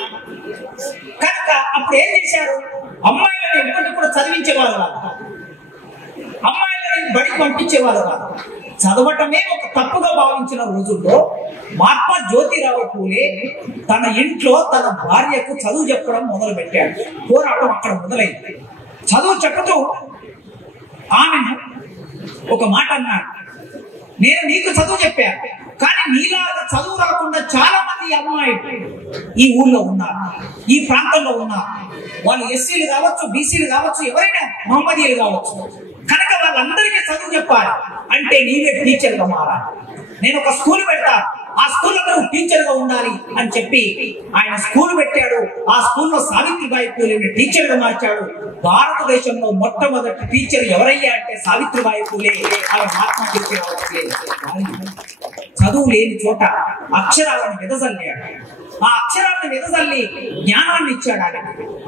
కనుక అప్పుడు ఏం చేశారు, అమ్మాయిలను ఎప్పటికీ కూడా చదివించేవాళ్ళు కాదు, అమ్మాయిలను బడికి పంపించేవాళ్ళు కాదు. చదవటమే ఒక తప్పుగా భావించిన రోజుల్లో మహాత్మా జ్యోతిరావు పూలే తన ఇంట్లో తన భార్యకు చదువు చెప్పడం మొదలు పెట్టాడు. పోరాటం అక్కడ మొదలైంది. చదువు చెప్పుతూ ఆమెను ఒక మాట అన్నాడు, నేను నీకు చదువు చెప్పాను, కానీ నీలాగా చదువు రాకుండా చాలా మంది అమ్మాయిలు ఈ ఊళ్ళో ఉన్నారు, ఈ ప్రాంతంలో ఉన్నారు. వాళ్ళు ఎస్సీలు కావచ్చు, బీసీలు కావచ్చు, ఎవరైనా మహమ్మదీయులు కావచ్చు. కనుక వాళ్ళందరికీ చదువు చెప్పాలి అంటే నీవే టీచర్గా మారాలి. నేను ఒక స్కూల్ పెడతా, ఆ స్కూల్లో నువ్వు టీచర్ గా ఉండాలి అని చెప్పి ఆయన స్కూల్ పెట్టాడు. ఆ స్కూల్లో సావిత్రిబాయి పూలేని టీచర్ గా మార్చాడు. భారతదేశంలో మొట్టమొదటి టీచర్ ఎవరయ్యా అంటే సావిత్రిబాయి పూలే. ఆమె మహాత్మా జ్యోతిరావు పూలే. చదువు లేని చోట అక్షరాలను వెదజల్లాడు. ఆ అక్షరాలను వెదజల్లి జ్ఞానాన్ని ఇచ్చాడు.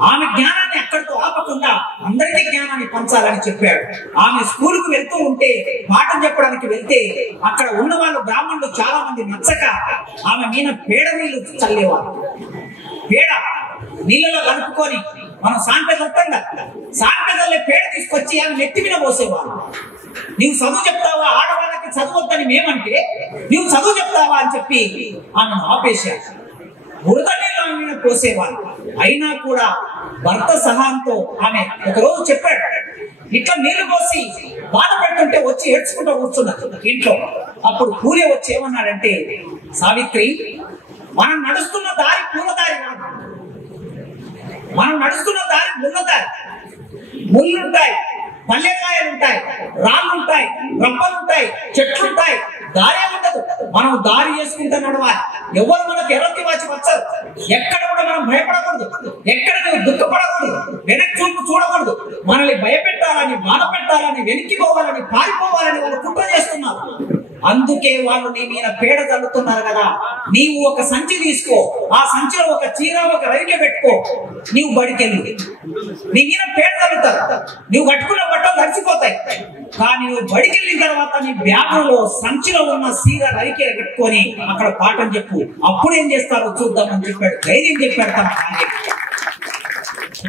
ఆమె జ్ఞానాన్ని అక్కడితో ఆపకుండా అందరికీ జ్ఞానాన్ని పంచాలని చెప్పాడు. ఆమె స్కూల్కు వెళ్తూ ఉంటే, పాఠం చెప్పడానికి వెళ్తే అక్కడ ఉన్న వాళ్ళు బ్రాహ్మణులు చాలా మంది నచ్చక ఆమె మీద పేడ నీళ్లు చల్లేవారు. పేడ నీళ్ళలో కలుపుకొని మనం సాంపెద ఉంటాం, సాంపెదల్లే పేడ తీసుకొచ్చి ఆమె నెత్తి మీద పోసేవారు. నీవు చదువు చెప్తావా, ఆడవాళ్ళకి చదవద్దని మేమంటే నీవు చదువు చెప్తావా అని చెప్పి ఆమెను ఆపేశారు. బురద నీళ్ళు ఆమె మీద పోసేవారు. అయినా కూడా భర్త సహాయంతో ఆమె ఒకరోజు చెప్పాడు, ఇట్లా నీళ్లు పోసి బాధ పెడుతుంటే వచ్చి ఏడ్చుకుంటూ కూర్చున్నది ఇంట్లో. అప్పుడు పూలే వచ్చి ఏమన్నాడంటే, సావిత్రి, మనం నడుస్తున్న దారి పూలదారి కాదు, మనం నడుస్తున్న దారి ముళ్ళదారి. ముళ్ళుంటాయి, పల్లెకాయలుంటాయి, రాళ్ళుంటాయి, రప్పలుంటాయి, చెట్లుంటాయి, దారి ఉండదు. మనం దారి చేసుకుంటూ నడవాలి. ఎవరు మనకు ఎర్రకి వాచి వచ్చారు. ఎక్కడ కూడా మనం భయపడకూడదు, ఎక్కడ నువ్వు దుఃఖపడకూడదు, వెనక్కి చూపు చూడకూడదు. మనల్ని భయపెట్టాలని, బాధ పెట్టాలని, వెనక్కి పోవాలని, పారిపోవాలని వాళ్ళు కుట్ర చేస్తున్నారు. అందుకే వాళ్ళు నీ మీద పేడ చల్లుతున్నారు కదా. నీవు ఒక సంచి తీసుకో, ఆ సంచిలో ఒక చీర, ఒక రైకె పెట్టుకో, నీవు బడికెళ్ళు. నీ మీద పేడ చల్లుతారు, నువ్వు కట్టుకున్న బట్టలు తడిసిపోతాయి. కానీ నువ్వు బడికెళ్ళిన తర్వాత నీ బ్యాగులో సంచిలో ఉన్న చీర, రైకె పెట్టుకొని అక్కడ పాఠం చెప్పు. అప్పుడు ఏం చేస్తారో చూద్దామని చెప్పాడు. ధైర్యం చెప్పాడు తన భార్య.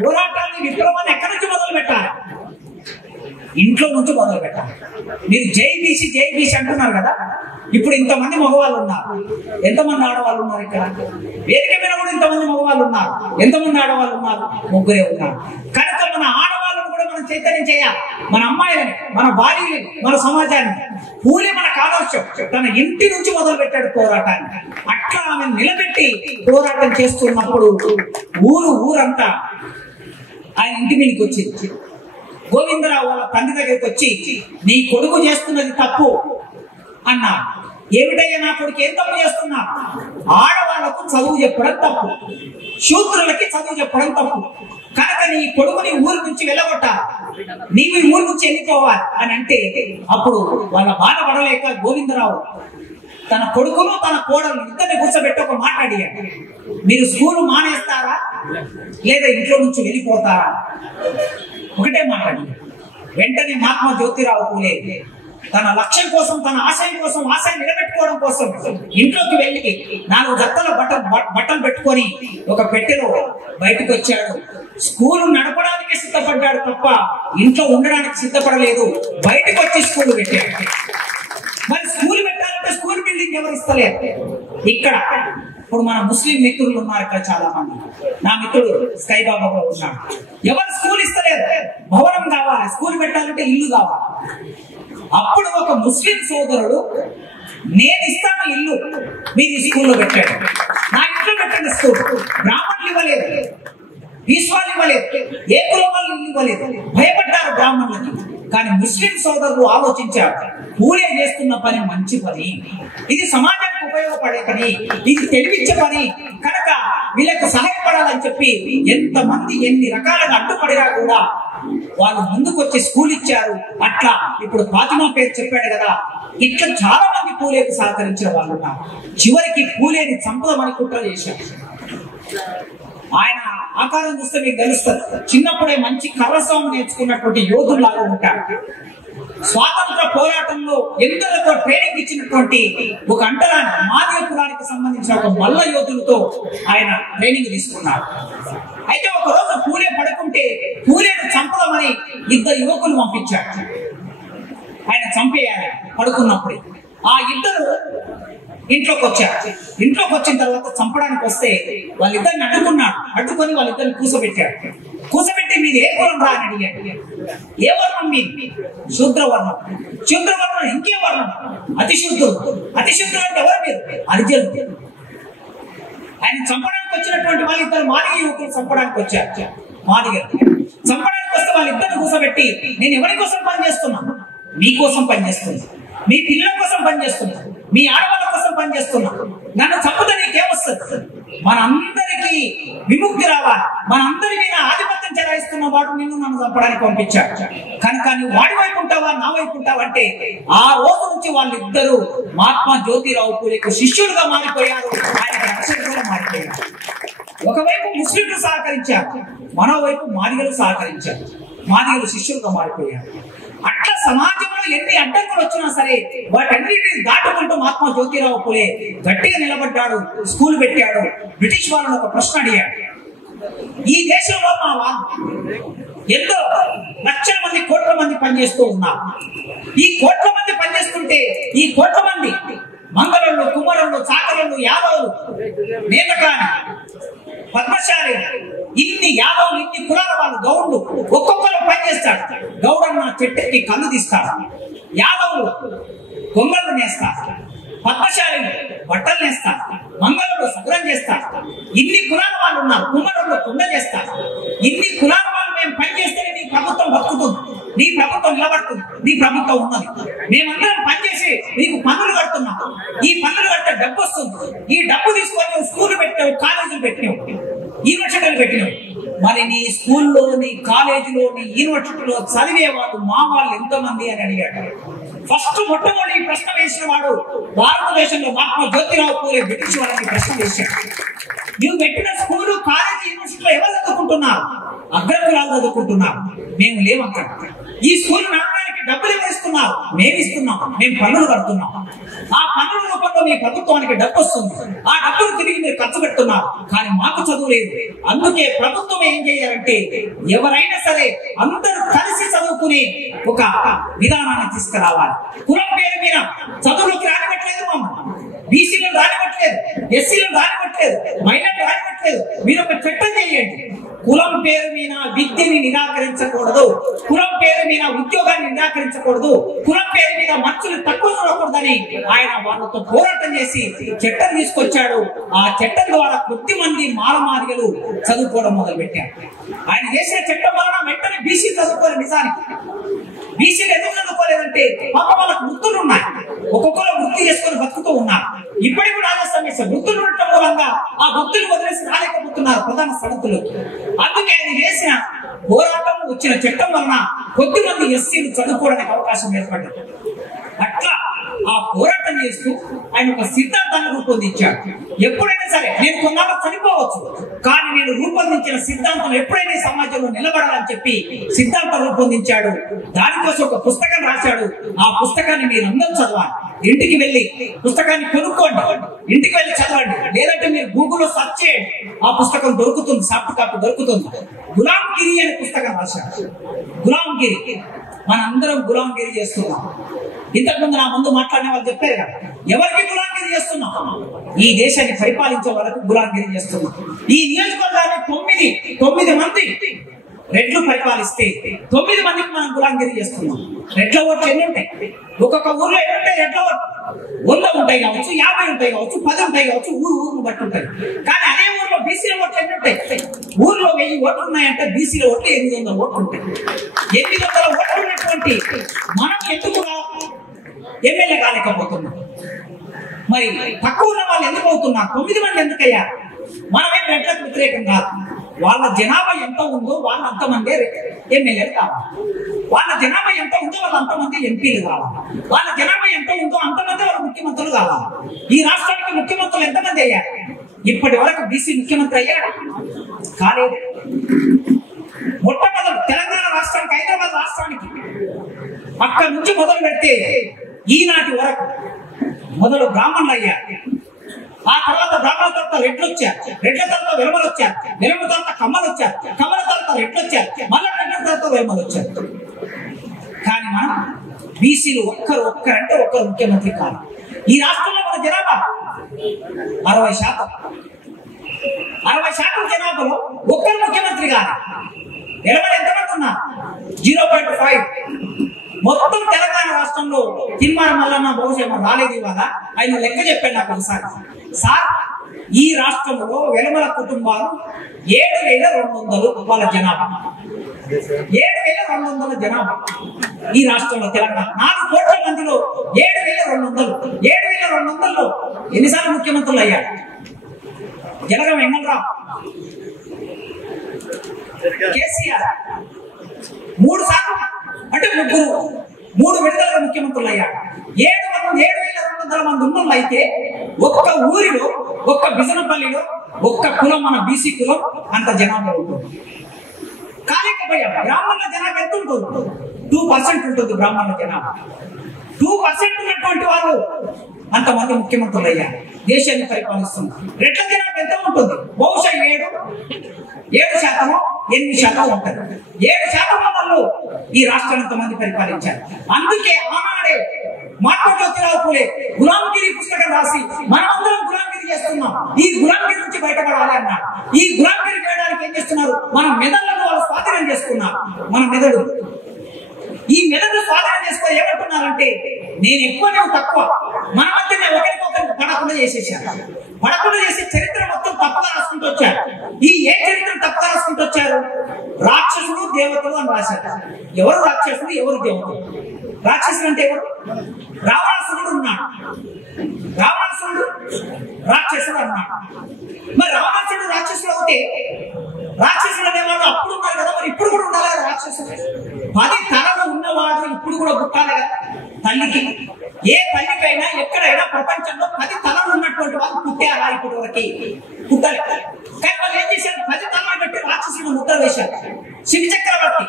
పోరాటాన్ని, విప్లవాన్ని ఎక్కడి నుంచి మొదలు పెట్టాలి? ఇంట్లో నుంచి మొదలు పెట్టాలి. మీరు జైబీసీ జైబీసీ అంటున్నారు కదా, ఇప్పుడు ఇంతమంది మగవాళ్ళు ఉన్నారు, ఎంతమంది ఆడవాళ్ళు ఉన్నారు? ఇక్కడ వేదిక మీద కూడా ఇంతమంది మగవాళ్ళు ఉన్నారు, ఎంతమంది ఆడవాళ్ళు ఉన్నారు? ముగ్గురే ఉన్నారు. కనుక మన ఆడవాళ్ళను కూడా మనం చైతన్యం చేయాలి. మన అమ్మాయిలని, మన భార్యని, మన సమాజాన్ని. పూలే మనకు ఆదర్శం. తన ఇంటి నుంచి మొదలు పెట్టాడు పోరాటాన్ని. అట్లా ఆమె నిలబెట్టి పోరాటం చేస్తున్నప్పుడు ఊరంతా ఆయన ఇంటి మీదకి వచ్చింది. గోవిందరావు వాళ్ళ తండ్రి దగ్గరికి వచ్చి, నీ కొడుకు చేస్తున్నది తప్పు అన్నా. ఏమిటయ్యా నా కొడుకు ఏం తప్పు చేస్తున్నా? ఆడవాళ్లకు చదువు చెప్పడం తప్పు, శూద్రులకి చదువు చెప్పడం తప్పు. కనుక నీ కొడుకుని ఊరి నుంచి వెళ్ళగొట్టాలి, నీవు ఊరి నుంచి వెళ్ళిపోవాలి అని అంటే, అప్పుడు వాళ్ళ బాధపడలేక గోవిందరావు తన కొడుకును తన కోడలు ఇద్దరిని కూర్చోబెట్టి ఒక మాట్లాడియాడు. మీరు స్కూల్ మానేస్తారా లేదా ఇంట్లో నుంచి వెళ్ళిపోతారా? ఒకటే మాట్లాడి. వెంటనే మహాత్మా జ్యోతిరావు పూలే తన లక్ష్యం కోసం, తన ఆశయం కోసం, ఆశయం నిలబెట్టుకోవడం కోసం ఇంట్లోకి వెళ్ళి 4 జతల బట్టలు పెట్టుకొని ఒక పెట్టెలో బయటకు వచ్చాడు. స్కూలు నడపడానికి సిద్ధపడ్డాడు తప్ప ఇంట్లో ఉండడానికి సిద్ధపడలేదు. బయటకు వచ్చి స్కూల్ పెట్టాడు. మరి స్కూల్ పెట్టాలంటే స్కూల్ బిల్డింగ్ ఎవరు ఇస్తలేరు. ఇక్కడ ఇప్పుడు మన ముస్లిం మిత్రులు ఉన్నారు ఇక్కడ చాలా మంది. నా మిత్రుడు స్కై బాబా కూడా ఉన్నాడు. ఎవరు స్కూల్ ఇస్తలేరు. భవనం కావాలి, స్కూల్ పెట్టాలంటే ఇల్లు కావాలి. అప్పుడు ఒక ముస్లిం సోదరుడు, నేను ఇస్తాను ఇల్లు, మీరు ఈ స్కూల్లో పెట్టాడు. నా ఇంట్లో పెట్టండి స్కూల్. బ్రాహ్మణులు ఇవ్వలేదు, ఈశ్వరులు ఇవ్వలేదు, ఏ కులం వాళ్ళు ఇల్లు ఇవ్వలేదు. భయపడ్డారు బ్రాహ్మణులకి. కానీ ముస్లిం సోదరులు ఆలోచించారు, పూలే చేస్తున్న పని మంచి పని, ఇది సమాజానికి ఉపయోగపడే పని, ఇది తెలివిచ్చే పని, కనుక వీళ్ళకి సహాయపడాలని చెప్పి ఎంతమంది ఎన్ని రకాలుగా అడ్డుపడినా కూడా వాళ్ళు ముందుకు వచ్చి స్కూల్ ఇచ్చారు. అట్లా ఇప్పుడు ఫాతిమా పేరు చెప్పాడు కదా, ఇట్లా చాలా మంది పూలేకు సహకరించిన వాళ్ళు ఉన్నారు. చివరికి పూలేని చంపదమని కుట్ర చేశారు. ఆయన ఆకారం చూస్తే మీకు తెలుస్తుంది. చిన్నప్పుడే మంచి కర్రస్వామి నేర్చుకున్నటువంటి యోధులాగా ఉంటాడు. స్వాతంత్ర పోరాటంలో ఎందరితో ట్రైనింగ్ ఇచ్చినటువంటి ఒక అంటరాని మాదిగ కులానికి సంబంధించిన ఒక మల్ల యోధులతో ఆయన ట్రైనింగ్ తీసుకున్నాడు. అయితే ఒక రోజు పూలే పడుకుంటే పూలేను చంపడమని ఇద్దరు యువకులు పంపించాడు. ఆయన చంపేయాలి పడుకున్నప్పుడే. ఆ ఇద్దరు ఇంట్లోకి వచ్చారు. ఇంట్లోకి వచ్చిన తర్వాత చంపడానికి వస్తే వాళ్ళిద్దరిని అడ్డుకొని వాళ్ళిద్దరిని కూసబెట్టాడు. కూసబెట్టి మీది ఏ కులం రా అని అడిగాడు. ఏ వర్ణం మీది? శూద్రవర్ణం. శూద్రవర్ణం ఇంకే వర్ణం? అతిశూద్రుడు. అతిశూద్రుడు అంటే ఎవరు మీరు? హరిజనుడు. ఆయన చంపడానికి వచ్చినటువంటి వాళ్ళిద్దరు మాదిగ యువకులు చంపడానికి వచ్చారు. మాదిగ చంపడానికి వస్తే వాళ్ళిద్దరిని కూసబెట్టి, నేను ఎవరి కోసం పనిచేస్తున్నా? మీకోసం పనిచేస్తున్నా, మీ పిల్లల కోసం పనిచేస్తున్నా, మీ ఆడవాళ్ళ కోసం పనిచేస్తున్నా. నన్ను చంపితే నీకేమొస్తుంది? మనందరికీ విముక్తి రావాలి, మనందరి మీద ఆధిపత్యం చెలాయిస్తున్న వాడు నిన్ను నన్ను చంపడానికి పంపించాడు. కనుక నువ్వు వాడి వైపు ఉంటావా నా వైపు ఉంటావా అంటే ఆ రోజు నుంచి వాళ్ళిద్దరూ మహాత్మా జ్యోతిరావు పూలేకు శిష్యులుగా మారిపోయారు. ఆయన రక్షకులుగా మారిపోయారు. ఒకవైపు ముస్లింలు సహకరించారు, మరోవైపు మాదిగలు సహకరించారు. మాదిగలు శిష్యులుగా మారిపోయారు. అట్లా సమాజంలో ఎన్ని అడ్డంకులు వచ్చినా సరే వాటన్నిటిని దాటుకుంటూ మహాత్మా జ్యోతిరావు పూలే గట్టిగా నిలబడ్డాడు. స్కూల్ పెట్టాడు. బ్రిటిష్ వాళ్ళని ఒక ప్రశ్న అడిగాడు. ఈ దేశంలో మా వాళ్ళు ఎంతో లక్షల మంది కోట్ల మంది పనిచేస్తూ ఉన్నారు. ఈ కోట్ల మంది పనిచేస్తుంటే ఈ కోట్ల మంది మంగళంలో, కుమ్మరంలో, చాకరంలో, యాదవులు, నేతకాని, పద్మశాలి, ఇన్ని యాదవులు, ఇన్ని కులాల వాళ్ళు, గౌడ్లు ఒక్కొక్కరు పనిచేస్తాడు. గౌడన్న చెట్టుకి కళ్ళు తీస్తాడు, యాదవులు గొంగళ్ళు నేస్తారు, పద్మశాలి బట్టలు నేస్తారు, మంగళంలో సగ్రం చేస్తారు. ఇన్ని కులాల వాళ్ళు ఉన్నారు. కుమ్మరంలో కుండ చేస్తారు. ఇన్ని కులాల వాళ్ళు మేము పనిచేస్తేనే నీ ప్రభుత్వం బతుకుతుంది, నీ ప్రభుత్వం నిలబడుతుంది, నీ ప్రభుత్వం ఉన్నది. మేమందరం పనిచేసి నీకు పన్నులు కడుతున్నాం. ఈ పన్నులు కట్టే డబ్బు వస్తుంది. ఈ డబ్బు తీసుకొని స్కూల్ పెట్టావు, కాలేజీలు పెట్టినావు, యూనివర్సిటీలు పెట్టినావు. మరి నీ స్కూల్లో, నీ కాలేజీలో, నీ యూనివర్సిటీలో చదివే వాళ్ళు మా వాళ్ళు ఎంతమంది అని అడిగాడు. ఫస్ట్ మొట్టమొదటి ఈ ప్రశ్న వేసిన వాడు భారతదేశంలో మహాత్మా జ్యోతిరావు పూలే బ్రిటిష్ వాళ్ళకి ప్రశ్న వేశాడు. నువ్వు పెట్టిన స్కూలు, కాలేజీ, యూనివర్సిటీలో ఎవరు చదువుకుంటున్నారు? అగ్రకులాలు చదువుకుంటున్నారు. మేము లేవక్కడ. ఈ స్కూల్ నడవడానికి డబ్బులు వేస్తున్నారు, మేము ఇస్తున్నాం, మేము పన్నులు కడుతున్నాం. ఆ పన్నుల రూపంలో మీ ప్రభుత్వానికి డబ్బు వస్తుంది. ఆ డబ్బులు తిరిగి మీరు ఖర్చు పెడుతున్నారు. కానీ మాకు చదువు లేదు. అందుకే ప్రభుత్వం ఏం చేయాలంటే ఎవరైనా సరే అందరూ కలిసి చదువుకునే ఒక విధానాన్ని తీసుకురావాలి. కులం పేరు మీద చదువులోకి రానివ్వట్లేదు. బీసీలను రానివ్వట్లేదు, ఎస్సీలను రానివ్వట్లేదు, మహిళలు రానివ్వట్లేదు. మీరు ఒక చట్టం చేయండి. కులం పేరు మీద విద్యని నిరాకరించకూడదు, కులం పేరు మీద ఉద్యోగాన్ని నిరాకరించకూడదు, కులం పేరు మీద మనుషులు తక్కువ చూడకూడదని ఆయన వాళ్ళతో పోరాటం చేసి చట్టం తీసుకొచ్చాడు. ఆ చట్టం ద్వారా కొద్ది మంది మాలమాదిగలు చదువుకోవడం మొదలు పెట్టారు. ఆయన చేసిన చట్టం వలన వెంటనే బీసీ చదువుకోలేదు. నిజానికి బీసీలు ఎందుకు చదువుకోలేదంటే పాప వాళ్ళకు వృత్తులు ఉన్నాయి. ఒక్కొక్కరు వృత్తి చేసుకొని బతుకుతూ ఉన్నారు. ఇప్పటికి కూడా అదే సమస్య. వృత్తులు ఉండటం మూలంగా ఆ వృత్తులు వదిలేసి రాలేకపోతున్నారు ప్రధాన సడకులు. అందుకే ఆయన చేసిన పోరాటం, వచ్చిన చట్టం వలన కొద్ది మంది ఎస్సీలు చదువుకోవడానికి అవకాశం ఏర్పడింది. అట్లా ఆ పోరాటం చేస్తూ ఆయన ఒక సిద్ధాంతాన్ని రూపొందించాడు. ఎప్పుడైనా సరే నేను కొన్నాళ్ళు చనిపోవచ్చు, కానీ నేను రూపొందించిన సిద్ధాంతం ఎప్పుడైనా సమాజంలో నిలబడాలని చెప్పి సిద్ధాంతం రూపొందించాడు. దానికోసం ఒక పుస్తకం రాశాడు. ఆ పుస్తకాన్ని మీరు అందరూ చదవాలి. ఇంటికి వెళ్ళి పుస్తకాన్ని కొనుక్కోండి, ఇంటికి వెళ్ళి చదవండి. లేదంటే మీరు గూగుల్లో సెర్చ్ చేయండి, ఆ పుస్తకం దొరుకుతుంది, సాఫ్ట్ కాపీ దొరుకుతుంది. గులాంగిరి అనే పుస్తకం రాశాడు. గులాంగిరి, మనందరం గులాంగిరి చేస్తున్నాం. ఇంతకుముందు నా ముందు మాట్లాడిన వాళ్ళు చెప్పారు కదా, ఎవరికి గులాంగిరి చేస్తున్నాం? ఈ దేశాన్ని పరిపాలించే వాళ్ళకు గులాంగిరి చేస్తున్నాం. ఈ నియోజకవర్గాన్ని 9 మంది రెడ్లు పరిపాలిస్తే 9 మందికి మనం గులాంగిరి చేస్తున్నాం. రెడ్ల ఓట్లు ఎన్ని ఉంటాయి? ఒక్కొక్క ఊర్లో ఎన్ని ఉంటాయి రెడ్ల ఓట్లు? 100 ఉంటాయి కావచ్చు, 50 ఉంటాయి కావచ్చు, 10 ఉంటాయి కావచ్చు, ఊరును బట్టి ఉంటాయి. కానీ అదే ఊర్లో బీసీల ఓట్లు ఎన్ని ఉంటాయి? ఊర్లో 1000 ఓట్లు ఉన్నాయంటే బీసీల ఓట్లు 800 ఓట్లు ఉంటాయి. 800 ఓట్లు ఉన్నటువంటి మనం ఎందుకు ఎమ్మెల్యే కాలేకపోతున్నాం? మరి తక్కువ ఉన్న వాళ్ళు ఎందుకు అవుతున్నారు? 9 మంది ఎందుకయ్యారు? మనమేం రెడ్లకు వ్యతిరేకం కాదు. వాళ్ళ జనాభా ఎంత ఉందో వాళ్ళు అంతమంది ఎమ్మెల్యేలు కావాలి. వాళ్ళ జనాభా ఎంత ఉందో వాళ్ళు అంతమంది ఎంపీలు కావాలి. వాళ్ళ జనాభా ఎంత ఉందో అంతమంది వాళ్ళు ముఖ్యమంత్రులు కావాలి. ఈ రాష్ట్రానికి ముఖ్యమంత్రులు ఎంతమంది అయ్యారు? ఇప్పటి వరకు బీసీ ముఖ్యమంత్రి అయ్యాడు? కాలేదు. మొట్టమొదటి తెలంగాణ రాష్ట్రానికి, హైదరాబాద్ రాష్ట్రానికి అక్కడి నుంచి మొదలు పెడితే ఈనాటి వరకు మొదలు బ్రాహ్మణులు అయ్యారు, ఆ తర్వాత బ్రాహ్మణుల తర్వాత రెడ్లు వచ్చారు, రెడ్ల తర్వాత వెలమలు వచ్చారు, వెలమ తర్వాత కమ్మలు వచ్చారు, కమ్మల తర్వాత రెడ్లు వచ్చారు, మళ్ళీ రెడ్ల తర్వాత వెలమలు వచ్చారు. కానీ మనం బీసీలు ఒక్కరంటే ఒక్కరు ముఖ్యమంత్రి కాదు. ఈ రాష్ట్రంలో మన జనాభా 60%. 60% జనాభాలో ఒక్కరు ముఖ్యమంత్రి కాదు. వెలమలు ఎంతమంది ఉన్నారు? 0.5. మొత్తం తెలంగాణ రాష్ట్రంలో తిరుమల మల్లన్న బహుశా రాలేదు ఇవాళ. ఆయన లెక్క చెప్పాడు నాకు ఒకసారి. సార్, ఈ రాష్ట్రంలో వెలమల కుటుంబాలు 7,200 వాళ్ళ జనాభా. 7,200 జనాభా ఈ రాష్ట్రంలో. తెలంగాణ 4 కోట్ల మందిలో 7,200. 7,200లో ఎన్నిసార్లు ముఖ్యమంత్రులు అయ్యారు? జనగం వెంగళరావు, కేసీఆర్ 3 సార్లు, అంటే 3 విడతలుగా ముఖ్యమంత్రులు అయ్యారు. 7,200 మంది ఉన్నోళ్ళు అయితే ఒక్క ఊరిలో, ఒక్క బిజనపల్లిలో ఒక్క కులం, మన బీసీ కులం అంత జనాభా ఉంటుంది. కాలేకపోయా. బ్రాహ్మణుల జనాభా ఎంత ఉంటుంది? 2% ఉంటుంది బ్రాహ్మణుల జనాభా. 2% ఉన్నటువంటి వాళ్ళు అంతమంది ముఖ్యమంత్రులు అయ్యారు, దేశాన్ని పరిపాలిస్తున్నారు. రెడ్ల జనాభా ఎంత ఉంటుంది? బహుశా 7%, 8% ఉంటుంది. 7% వాళ్ళు ఈ రాష్ట్రాన్ని ఎంతమంది పరిపాలించారు. అందుకే ఆనాడే మహాత్మా జ్యోతిరావు పూలే గులాంగిరి పుస్తకం రాసి మనమందరం గులాంగిరి చేస్తున్నాం, ఈ గులాంగిరి నుంచి బయటపడాలి అన్నారు. ఈ గులాంగిరి చేయడానికి ఏం చేస్తున్నారు? మన మెదడులను వాళ్ళు స్వాధీనం చేసుకున్నారు. మన మెదడు, ఈ మెదడు స్వాధీనం చేసుకొని ఏమంటున్నారంటే నేను ఎక్కువ, నువ్వు తక్కువ, మన మధ్యనే ఒకరికొకరికి పడకుండా చేసేసారు. పడకుండా చేసే చరిత్ర మొత్తం తప్పుగా రాసుకుంటూ వచ్చారు. ఏ చరిత్ర తప్పుగా రాసుకుంటూ వచ్చారు? రాక్షసుడు దేవతలు అని రాశారు. ఎవరు రాక్షసుడు, ఎవరు దేవతలు? రాక్షసుడు అంటే ఎవరు? రావణాసురుడు ఉన్నాడు, రావణాసురుడు రాక్షసుడు అన్నాడు. మరి రావణాసురుడు రాక్షసుడు అవుతే రాక్షసుడు అనేవాడు అప్పుడు ఉన్నారు కదా, మరి ఇప్పుడు కూడా ఉండాలి కదా రాక్షసుడు. 10 తలలు ఉన్నవాడు ఇప్పుడు కూడా పుట్టాలి కదా తల్లికి. ఏ తల్లికైనా ఎక్కడైనా ప్రపంచంలో 10 తలలు ఉన్నటువంటి వాళ్ళు పుట్టారా? ఇప్పటి వరకు పుట్టాలి. కానీ వాళ్ళు ఏం చేశారు? 10 తలలు పెట్టి రాక్షసుడు ముద్ర వేశారు. శివ చక్రవర్తి,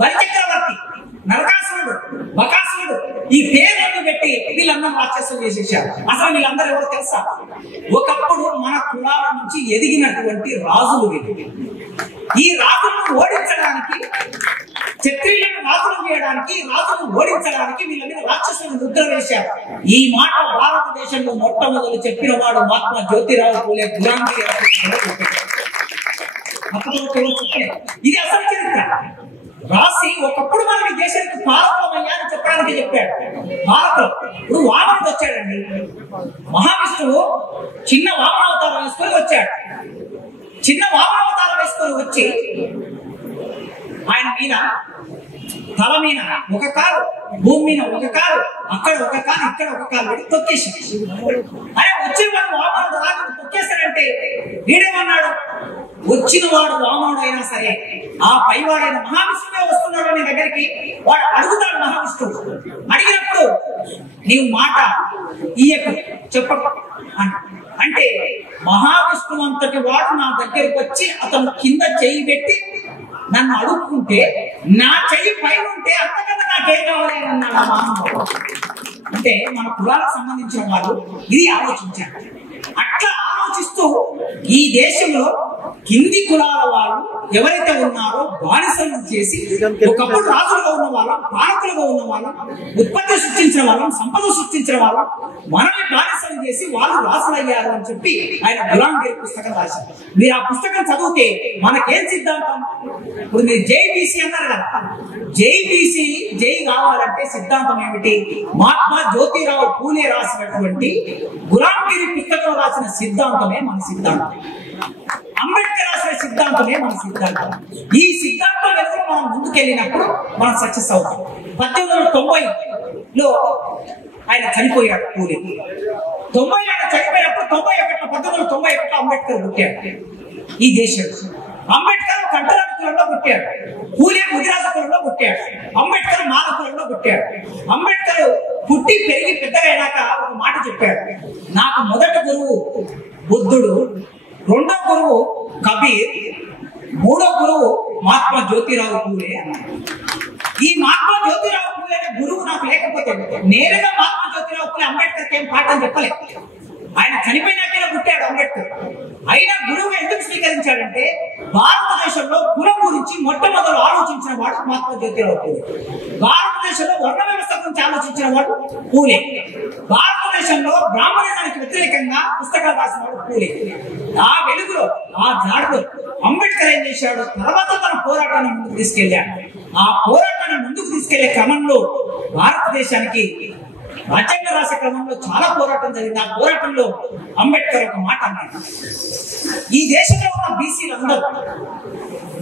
బలి చక్రవర్తి, నరకాసురుడు, బకాసురుడు, ఈ పేర్లను పెట్టి వీళ్ళందరూ రాక్షసులు చేసేసారు. అసలు వీళ్ళందరూ ఎవరు తెలుసా? ఒకప్పుడు మన కులాల నుంచి ఎదిగినటువంటి రాజులు వీళ్ళు. ఈ రాజులను ఓడించడానికి, క్షత్రియులను రాజులు చేయడానికి, రాజులను ఓడించడానికి వీళ్ళ మీద రాక్షసులను ముద్ర వేశారు. ఈ మాట భారతదేశంలో మొట్టమొదలు చెప్పిన వాడు మహాత్మా జ్యోతిరావు పూలే గులాంగిరి. ఇది అసలు చరిత్ర రాసి ఒకప్పుడు మనకి దేశానికి పాలకులమయ్యా అని చెప్పడానికి చెప్పాడు. పాలకులు. ఇప్పుడు వామనుడు వచ్చాడండి, మహావిష్ణువు చిన్న వామనావతారం వేసుకొని వచ్చాడు. చిన్న వామనావతారం వేసుకొని వచ్చి ఆయన మీద, తల మీద ఒక కాలు, భూమి మీద ఒక కాలు, అక్కడ ఒక కాలు, ఇక్కడ ఒక కాలు పెట్టి తొక్కేసి ఆయన వచ్చే వాడు వామనుడు రాక తొక్కేస్తాడంటే వీడేమన్నాడు? వచ్చిన వాడు వామనుడు అయినా సరే ఆ పైవాడైన మహావిష్ణువే వస్తున్నాడు నీ దగ్గరికి. వాడు అడుగుతాడు మహావిష్ణువు. అడిగినప్పుడు నీవు మాట ఇయ్యకు, చెప్పకు అంటే మహావిష్ణువు అంతటి వాడు నా దగ్గరికి వచ్చి అతను కింద చెయ్యి పెట్టి నన్ను అడుక్కుంటే నా చెయ్యి పైన ఉంటే అంతకన్నా నాకేం కావాలి అన్నాడు ఆ మహానుభావుడు. అంటే మన కులాలకు సంబంధించిన వాళ్ళు ఇది ఆలోచించారు. అట్లా ఆలోచిస్తూ ఈ దేశంలో కింది కులాల వాళ్ళు ఎవరైతే ఉన్నారో బానిసలను చేసి, ఒకప్పుడు రాజులుగా ఉన్న వాళ్ళం, పాలకులుగా ఉన్న వాళ్ళం, ఉత్పత్తి సృష్టించిన వాళ్ళం, సంపద సృష్టించిన వాళ్ళం, మనమే బానిసలు చేసి వాళ్ళు రాసులయ్యారు అని చెప్పి ఆయన గులాంగిరి పుస్తకం రాశారు. మీరు ఆ పుస్తకం చదివితే మనకేం సిద్ధాంతం? ఇప్పుడు మీరు జై బీసీ అన్నారు కదా, జై బీసీ జై కావాలంటే సిద్ధాంతం ఏమిటి? మహాత్మా జ్యోతిరావు పూలే రాసినటువంటి గులాంగిరి పుస్తకం రాసిన సిద్ధాంతమే మన సిద్ధాంతం. అంబేద్కర్ రాసిన సిద్ధాంతమే మన సిద్ధాంతం. ఈ సిద్ధాంతం వెనుక మనం ముందుకెళ్ళినప్పుడు మనం సక్సెస్ అవుతాం. 1890లో ఆయన చనిపోయాడు పూలే. 90 ఆయన చనిపోయినప్పుడు 1991 అంబేద్కర్ పుట్టాడు ఈ దేశంలో. అంబేద్కర్ కంటరాని కులంలో పుట్టాడు, పూలే ముదిరాజ కులంలో పుట్టాడు, అంబేద్కర్ మాల కులంలో పుట్టాడు. అంబేద్కర్ పుట్టి పెరిగి పెద్దగైనాక ఒక మాట చెప్పాడు, నాకు మొదటి గురువు బుద్ధుడు, రెండో గురువు కబీర్, మూడో గురువు మహాత్మా జ్యోతిరావు పూలే అన్నాడు. ఈ మహాత్మా జ్యోతిరావు పూలే అనే గురువు నాకు లేకపోతే నేరుగా మహాత్మా జ్యోతిరావు పూలే అంబేద్కర్కి ఏం పాఠం చెప్పలేదు. ఆయన చనిపోయినాకైనా పుట్టాడు అంబేద్కర్. అయినా గురువు ఎందుకు స్వీకరించాడంటే భారతదేశంలో కులం గురించి మొట్టమొదలు ఆలోచించిన వాడు మహాత్మా జ్యోతిరావు పూలే. భారతదేశంలో వర్ణ వ్యవస్థ గురించి ఆలోచించిన వాడు పూలే. భారతదేశంలో బ్రాహ్మణానికి వ్యతిరేకంగా పుస్తకాలు రాసిన వాడు పూలే. ఆ వెలుగులో ఆ జాడులో అంబేద్కర్ ఏం చేశాడు? తర్వాత తన పోరాటాన్ని ముందుకు తీసుకెళ్లాడు. ఆ పోరాటాన్ని ముందుకు తీసుకెళ్లే క్రమంలో భారతదేశానికి రాజ్యాంగ రాసే క్రమంలో చాలా పోరాటం జరిగింది. ఆ పోరాటంలో అంబేద్కర్ ఒక మాట అన్నాడు, ఈ దేశంలో ఉన్న బీసీలు అందరూ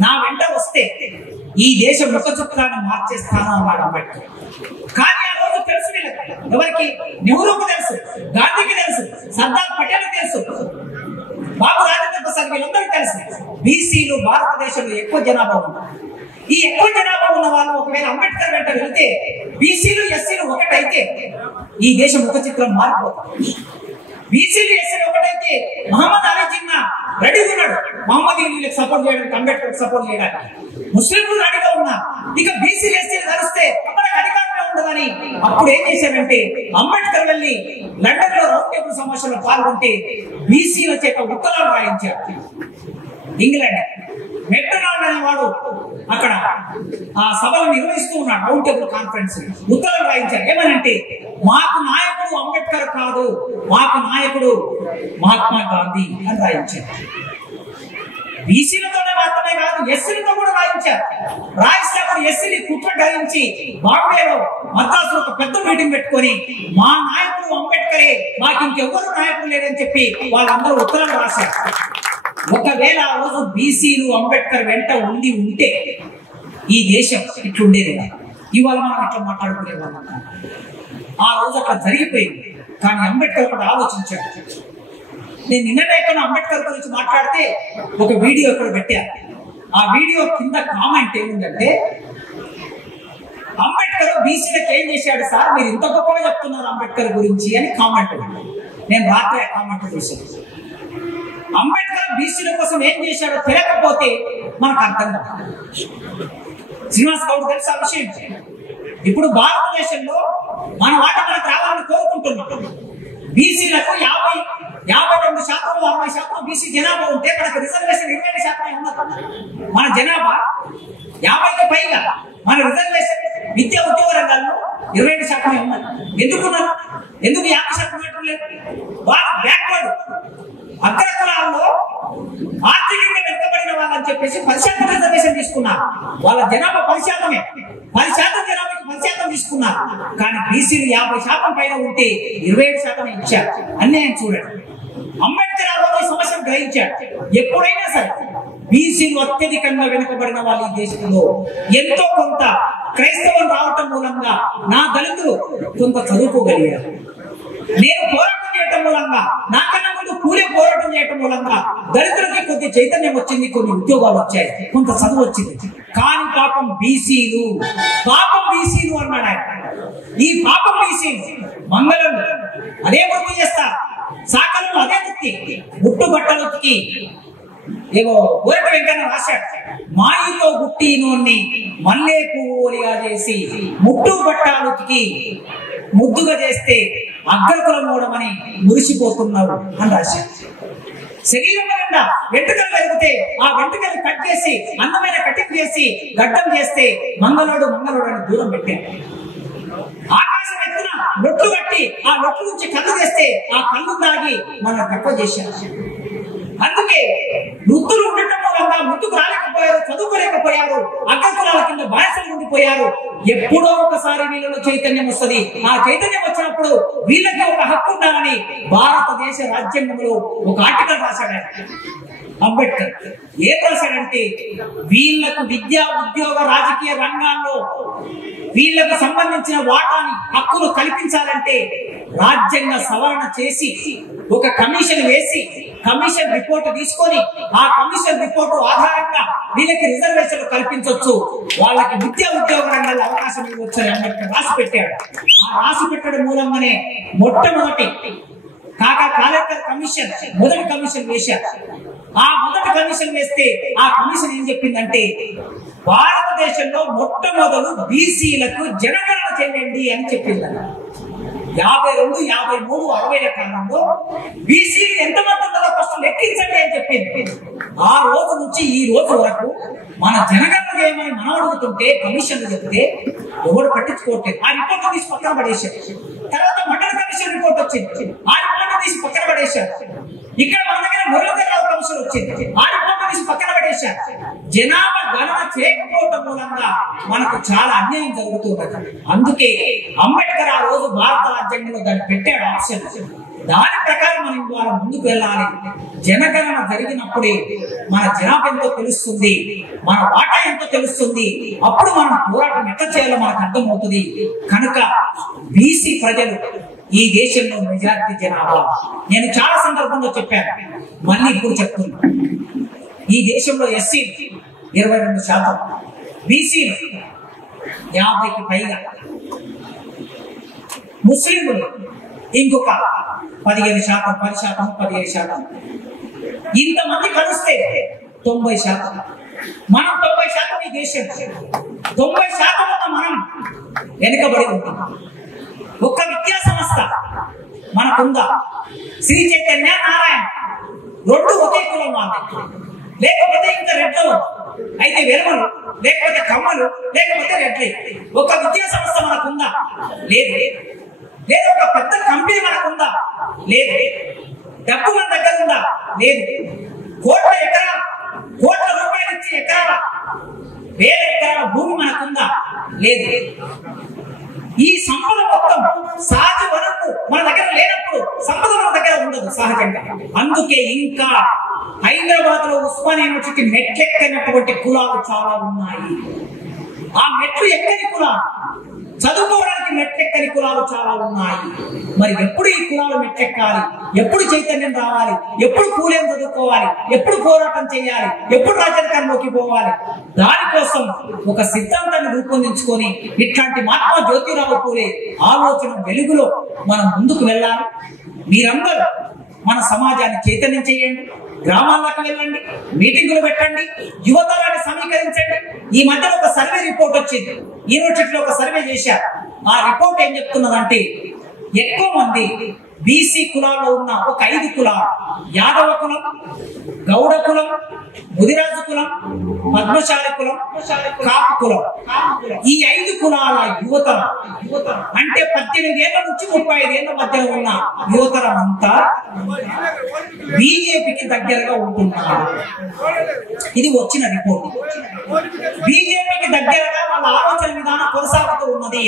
నా వెంట వస్తే ఈ దేశ ముఖ చిత్రాన్ని మార్చేస్తాను అన్నాడు అంబేద్కర్. కానీ ఆ రోజు తెలుసు ఎవరికి? నెహ్రూకు తెలుసు, గాంధీకి తెలుసు, సర్దార్ పటేల్ తెలుసు, బాబు రాజేంద్ర ప్రసాద్ వీళ్ళందరికీ తెలుసు బీసీలు భారతదేశంలో ఎక్కువ జనాభా ఉన్నారు. ఈ ఎక్కువ జనాభా ఉన్న వాళ్ళు ఒకవేళ అంబేద్కర్ వెంట వెళ్తే బీసీలు ఎస్సీలు ఒకటైతే ఈ దేశ ముఖ చిత్రం మారిపోతుంది. బీసీలు ఎస్సీలు ఒకటైతే మహమ్మద్ అలీ జిన్నా రెడీగా ఉన్నాడు మహమ్మద్ అలీకి సపోర్ట్ చేయడానికి, అంబేద్కర్ సపోర్ట్ చేయడానికి. ముస్లింలు రెడీగా ఉన్నా ఇక బీసీలు ఎస్సీలు కలిస్తే మనకు అధికారంలో ఉండదని అప్పుడు ఏం చేశారంటే అంబేద్కర్ వెళ్ళి లండన్ లో రౌండ్ టేబుల్ సమావేశంలో పాల్గొంటే బీసీల చేత ఉత్తరాలు రాయించారు. ఇంగ్లాండ్ మెక్డొనాల్డ్ అనేవాడు అక్కడ ఆ సభలు నిర్వహిస్తూ ఉన్నాడు, రౌండ్ టేబుల్ కాన్ఫరెన్స్. ఉత్తరాలు రాయించారు ఏమనంటే, మాకు నాయకుడు అంబేద్కర్ కాదు, మాకు నాయకుడు మహాత్మా గాంధీ అని రాయించారు. బీసీలతోనే మాత్రమే కాదు ఎస్సీలతో కూడా రాయించారు. రాయిస్తే ఎస్సీని కుట్ర గాయించి బాంబేలో మద్రాసులో ఒక పెద్ద మీటింగ్ పెట్టుకొని మా నాయకుడు అంబేద్కరే, మాకు ఇంకెవ్వరు నాయకుడు లేదని చెప్పి వాళ్ళందరూ ఉత్తరాలు రాశారు. ఒకవేళ ఆ రోజు బీసీలు అంబేద్కర్ వెంట ఉంటే ఈ దేశం ఇట్లుండేది కదా. ఇవాళ మనం ఇట్లా మాట్లాడుకునే వాళ్ళం. ఆ రోజు అక్కడ జరిగిపోయింది. కానీ అంబేద్కర్ ఒకటి ఆలోచించాడు. నేను నిన్నటైనా అంబేద్కర్ గురించి మాట్లాడితే ఒక వీడియో ఇక్కడ పెట్టాను. ఆ వీడియో కింద కామెంట్ ఏముందంటే, అంబేద్కర్ బీసీలకు ఏం చేశాడు సార్, మీరు ఇంత గొప్పగా చెప్తున్నారు అంబేద్కర్ గురించి అని కామెంట్. నేను రాత్రి ఆ కామెంట్ చూశాను. అంబేద్కర్ బీసీల కోసం ఏం చేశాడో తెలియకపోతే మనకు అర్థం కాదు. శ్రీనివాస్ గౌడ్ తెలుసు ఆ విషయం. ఇప్పుడు భారతదేశంలో మన వాట మనకు రావాలని కోరుకుంటున్నాం. బీసీలకు 52% 60% బీసీ జనాభా ఉంటే మనకు రిజర్వేషన్ 25% ఉన్నది. మన జనాభా 50కి పైగా, మన రిజర్వేషన్ విద్యా ఉద్యోగ రంగాల్లో 25% ఉన్నది. ఎందుకున్నారు? ఎందుకు 50% లేదు? వాళ్ళు బ్యాక్వర్డ్ అగ్రకులాల్లో ఆర్థికంగా వెనుకబడిన వాళ్ళని చెప్పేసి 10% రిజర్వేషన్ తీసుకున్నారు. వాళ్ళ జనాభా 10%, 10% జనాభాకి 10% తీసుకున్నారు. కానీ బీసీలు 50% పైన ఉంటే 25% ఇచ్చారు. అన్యాయం చూడండి. అంబేద్కర్ ఆ రోజు సమస్యను గ్రహించాడు. ఎప్పుడైనా సరే బీసీలు అత్యధికంగా వెనుకబడిన వాళ్ళు ఈ దేశంలో ఎంతో కొంత క్రైస్తవం రావటం మూలంగా నా దళితులు కొంత చదువుకోగలిగారు. నేను పోరాటం చేయటం మూలంగా, నాకన్నా ముందు పూలే పోరాటం చేయటం మూలంగా దళితులకి కొద్ది చైతన్యం వచ్చింది, కొన్ని ఉద్యోగాలు వచ్చాయి, కొంత చదువు వచ్చింది. కానీ పాపం బీసీలు అన్నాడు ఆయన. ఈ పాపం బీసీలు మంగళం అదే వృత్తి చేస్తారు, సాకలు అదే వృత్తి, ముట్టు బట్టలకి ఏవో ఊరట వెంకన్న రాశాడు, మాయితో గుట్టినోన్ని మల్లే పూలిగా చేసి ముట్టు బట్టాలుకి ముద్దుగా చేస్తే అగ్రకులం మూడమని మురిసిపోతున్నావు అని రాశాడు. శరీరం నిండా వెంట్రుకలు పెరిగితే ఆ వెంట్రుకలు కట్ చేసి అందమైన కటింగ్ చేసి గడ్డం చేస్తే మంగళోడు అని దూరం పెట్టాడు. ఆకాశం ఎత్తున లొట్లు కట్టి ఆ లొట్ల నుంచి కళ్ళు చేస్తే ఆ కళ్ళు దాగి మనం తక్కువ చేశారు. అందుకే వృద్ధులు ఉండటం మూలంగా ముందుకు రాలేకపోయారు, చదువుకోలేకపోయారు, అగ్రకులాల కింద బానిసలు ఉండిపోయారు. ఎప్పుడో ఒకసారి వీళ్ళలో చైతన్యం వస్తుంది. ఆ చైతన్యం వచ్చినప్పుడు వీళ్ళకి ఒక హక్కు ఉండాలని భారతదేశ రాజ్యాంగంలో ఒక ఆర్టికల్ రాశాడు అంబేద్కర్. ఏం రాశాడంటే, వీళ్లకు విద్యా ఉద్యోగ రాజకీయ రంగాల్లో వీళ్లకు సంబంధించిన వాటాని హక్కులు కల్పించాలంటే రాజ్యాంగ సవరణ చేసి ఒక కమిషన్ వేసి కమిషన్ రిపోర్ట్ తీసుకొని ఆ కమిషన్ రిపోర్టు ఆధారంగా వీళ్ళకి రిజర్వేషన్లు కల్పించవచ్చు, వాళ్ళకి విద్యా ఉద్యోగ రంగాల్లో అవకాశం ఇవ్వచ్చు అని అంబేద్కర్ రాసి పెట్టాడు. ఆ రాసి పెట్టడం మూలంగానే మొట్టమొదటి కాలేకర్ కమిషన్ మొదటి కమిషన్ వేశారు. ఆ మొదటి కమిషన్ వేస్తే ఆ కమిషన్ ఏం చెప్పిందంటే, భారతదేశంలో మొట్టమొదలు బీసీలకు జనగణన చేయండి అని చెప్పింది. 52, 53, 60 కాలంలో బీసీలు ఎంతమంది ఉన్నారో ఫస్ట్ లెక్కించండి అని చెప్పింది. ఆ రోజు నుంచి ఈ రోజు వరకు మన జనగణన ఏమని మనం అడుగుతుంటే కమిషన్లు చెప్తే ఎవరు పట్టించుకోవట్లేదు. ఆ రిపోర్ట్ తీసి పక్కన పడేశారు. తర్వాత మండల కమిషన్ రిపోర్ట్ వచ్చింది, ఆ రిపోర్ట్ తీసి పక్కన పడేశారు. ఇక్కడ మన దగ్గర మురళీధరరావు కమిషన్ వచ్చింది, ఆ రిపోర్ట్ తీసి పక్కన పడేశారు. జనాభా గణన చేయకపోవడం మూలంగా మనకు చాలా అన్యాయం జరుగుతున్నది. అందుకే అంబేద్కర్ ఆ రోజు భారత రాజ్యాంగంలో దాన్ని పెట్టాడు ఆప్షన్. దాని ప్రకారం మనం ఇవాళ ముందుకు వెళ్ళాలి. జనగణన జరిగినప్పుడే మన జనాభా ఎంతో తెలుస్తుంది, మన వాటా ఎంతో తెలుస్తుంది. అప్పుడు మనం పోరాటం ఎట్లా చేయాలో మనకు అర్థమవుతుంది. కనుక బీసీ ప్రజలు ఈ దేశంలో మెజారిటీ జనాభా. నేను చాలా సందర్భంలో చెప్పాను, మళ్ళీ ఇప్పుడు చెప్తున్నా. ఈ దేశంలో ఎస్సీ 22%, బీసీలు 50కి పైగా, ముస్లింలు ఇంకొక 15%, 10%, 15%. ఇంతమంది కలిస్తే 90%. మనం 90% ఈ దేశం. 90% ఉన్న మనం వెనుకబడి ఉంటాం. ఒక్క విద్యా సంస్థ మనకుందా? శ్రీ చైతన్య, నారాయణ, 2 ఒకే కులం వాళ్ళు. లేకపోతే ఇంకా రెడ్లు అయితే వెలుమలు, లేకపోతే కమ్మలు, లేకపోతే రెడ్లే. ఒక విద్యా సంస్థ మనకుందా? లేదు. లేదు. ఒక పెద్ద కంపెనీ మనకుందా? లేదు. డబ్బు మన దగ్గర ఉందా? లేదు. కోట్ల రూపాయలు ఇచ్చి ఎకరాల, వేల ఎకరాల భూమి మనకుందా? లేదు. ఈ సంపద మొత్తం సహజ వనరులు మన దగ్గర లేనప్పుడు సంపద మన దగ్గర ఉండదు సహజంగా. అందుకే ఇంకా హైదరాబాద్ లో ఉస్మానియా యూనివర్సిటీ మెట్లెక్కనటువంటి కులాలు చాలా ఉన్నాయి. ఆ మెట్లు ఎక్కని కులాలు, చదువుకోవడానికి మెట్లెక్కని కులాలు చాలా ఉన్నాయి. మరి ఎప్పుడు ఈ కులాలు మెట్లెక్కాలి? ఎప్పుడు చైతన్యం రావాలి? ఎప్పుడు కూలేం చదువుకోవాలి? ఎప్పుడు పోరాటం చేయాలి? ఎప్పుడు రాజకీయాల్లోకి పోవాలి? దానికోసం ఒక సిద్ధాంతాన్ని రూపొందించుకొని ఇట్లాంటి మహాత్మా జ్యోతిరావు పూలే ఆలోచన వెలుగులో మనం ముందుకు వెళ్ళాలి. మీరందరూ మన సమాజాన్ని చైతన్యం చేయండి, గ్రామాల్లోకి వెళ్ళండి, మీటింగులు పెట్టండి, యువతరాన్ని సమీకరించండి. ఈ మధ్యలో ఒక సర్వే రిపోర్ట్ వచ్చింది, యూనివర్సిటీలో ఒక సర్వే చేశారు. ఆ రిపోర్ట్ ఏం చెప్తున్నదంటే ఎక్కువ మంది బీసీ కులాల్లో ఉన్న ఒక 5 కులాలు, యాదవ కులం, గౌడ కులం, ముదిరాజు కులం, పద్మశాలి కులం, కాపు కులం, ఈ 5 కులాల యువతరం అంటే 18 ఏళ్ల నుంచి 35 ఏళ్ల మధ్య ఉన్న యువతరం అంతా బీజేపీకి దగ్గరగా ఉంటున్నారు. ఇది వచ్చిన రిపోర్ట్. బీజేపీకి దగ్గరగా వాళ్ళ ఆలోచన విధానం కొనసాగుతూ ఉన్నది.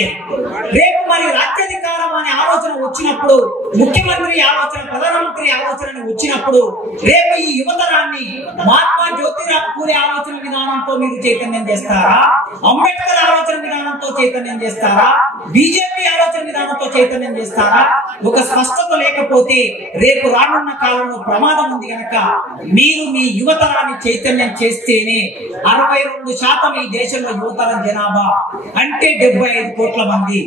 రేపు మరి రాజ్యాధికారం అనే ఆలోచన వచ్చినప్పుడు, ముఖ్యమంత్రి ఆలోచన, ప్రధానమంత్రి ఆలోచన వచ్చినప్పుడు రేపు ఈ యువతరాన్ని మహాత్మా జ్యోతిరావు పూలే ఆలోచన విధానంతో మీరు చైతన్యం చేస్తారా? అంబేద్కర్ ఆలోచన విధానంతో చైతన్యం చేస్తారా? బీజేపీ ఆలోచన విధానంతో చైతన్యం చేస్తారా? ఒక స్పష్టత లేకపోతే రేపు రానున్న కాలంలో ప్రమాదం ఉంది. కనుక మీరు మీ యువతరాన్ని చైతన్యం చేస్తేనే 62% ఈ దేశంలో యువతరం జనాభా అంటే 75 కోట్ల మంది.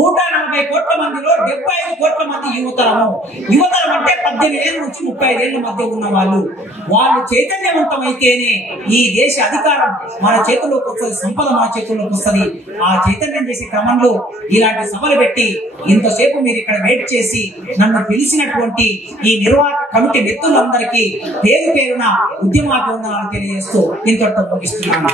140 కోట్ల మందిలో 75 కోట్ల మంది యువతరము. యువతరం అంటే 18 ఏళ్ళ నుంచి 35 ఏళ్ల మధ్య ఉన్న వాళ్ళు చైతన్యవంతమైతేనే ఈ దేశ అధికారం మన చేతుల్లోకి వస్తుంది, సంపద మన చేతుల్లోకి వస్తుంది. ఆ చైతన్యం చేసే క్రమంలో ఇలాంటి సభలు పెట్టి ఇంతసేపు మీరు ఇక్కడ వెయిట్ చేసి నన్ను పిలిచినటువంటి ఈ నిర్వాహక కమిటీ మిత్రులందరికీ పేరు పేరున ఉద్యమాభివందనాలు తెలియజేస్తూ ఇంతటితో ముగిస్తున్నాను.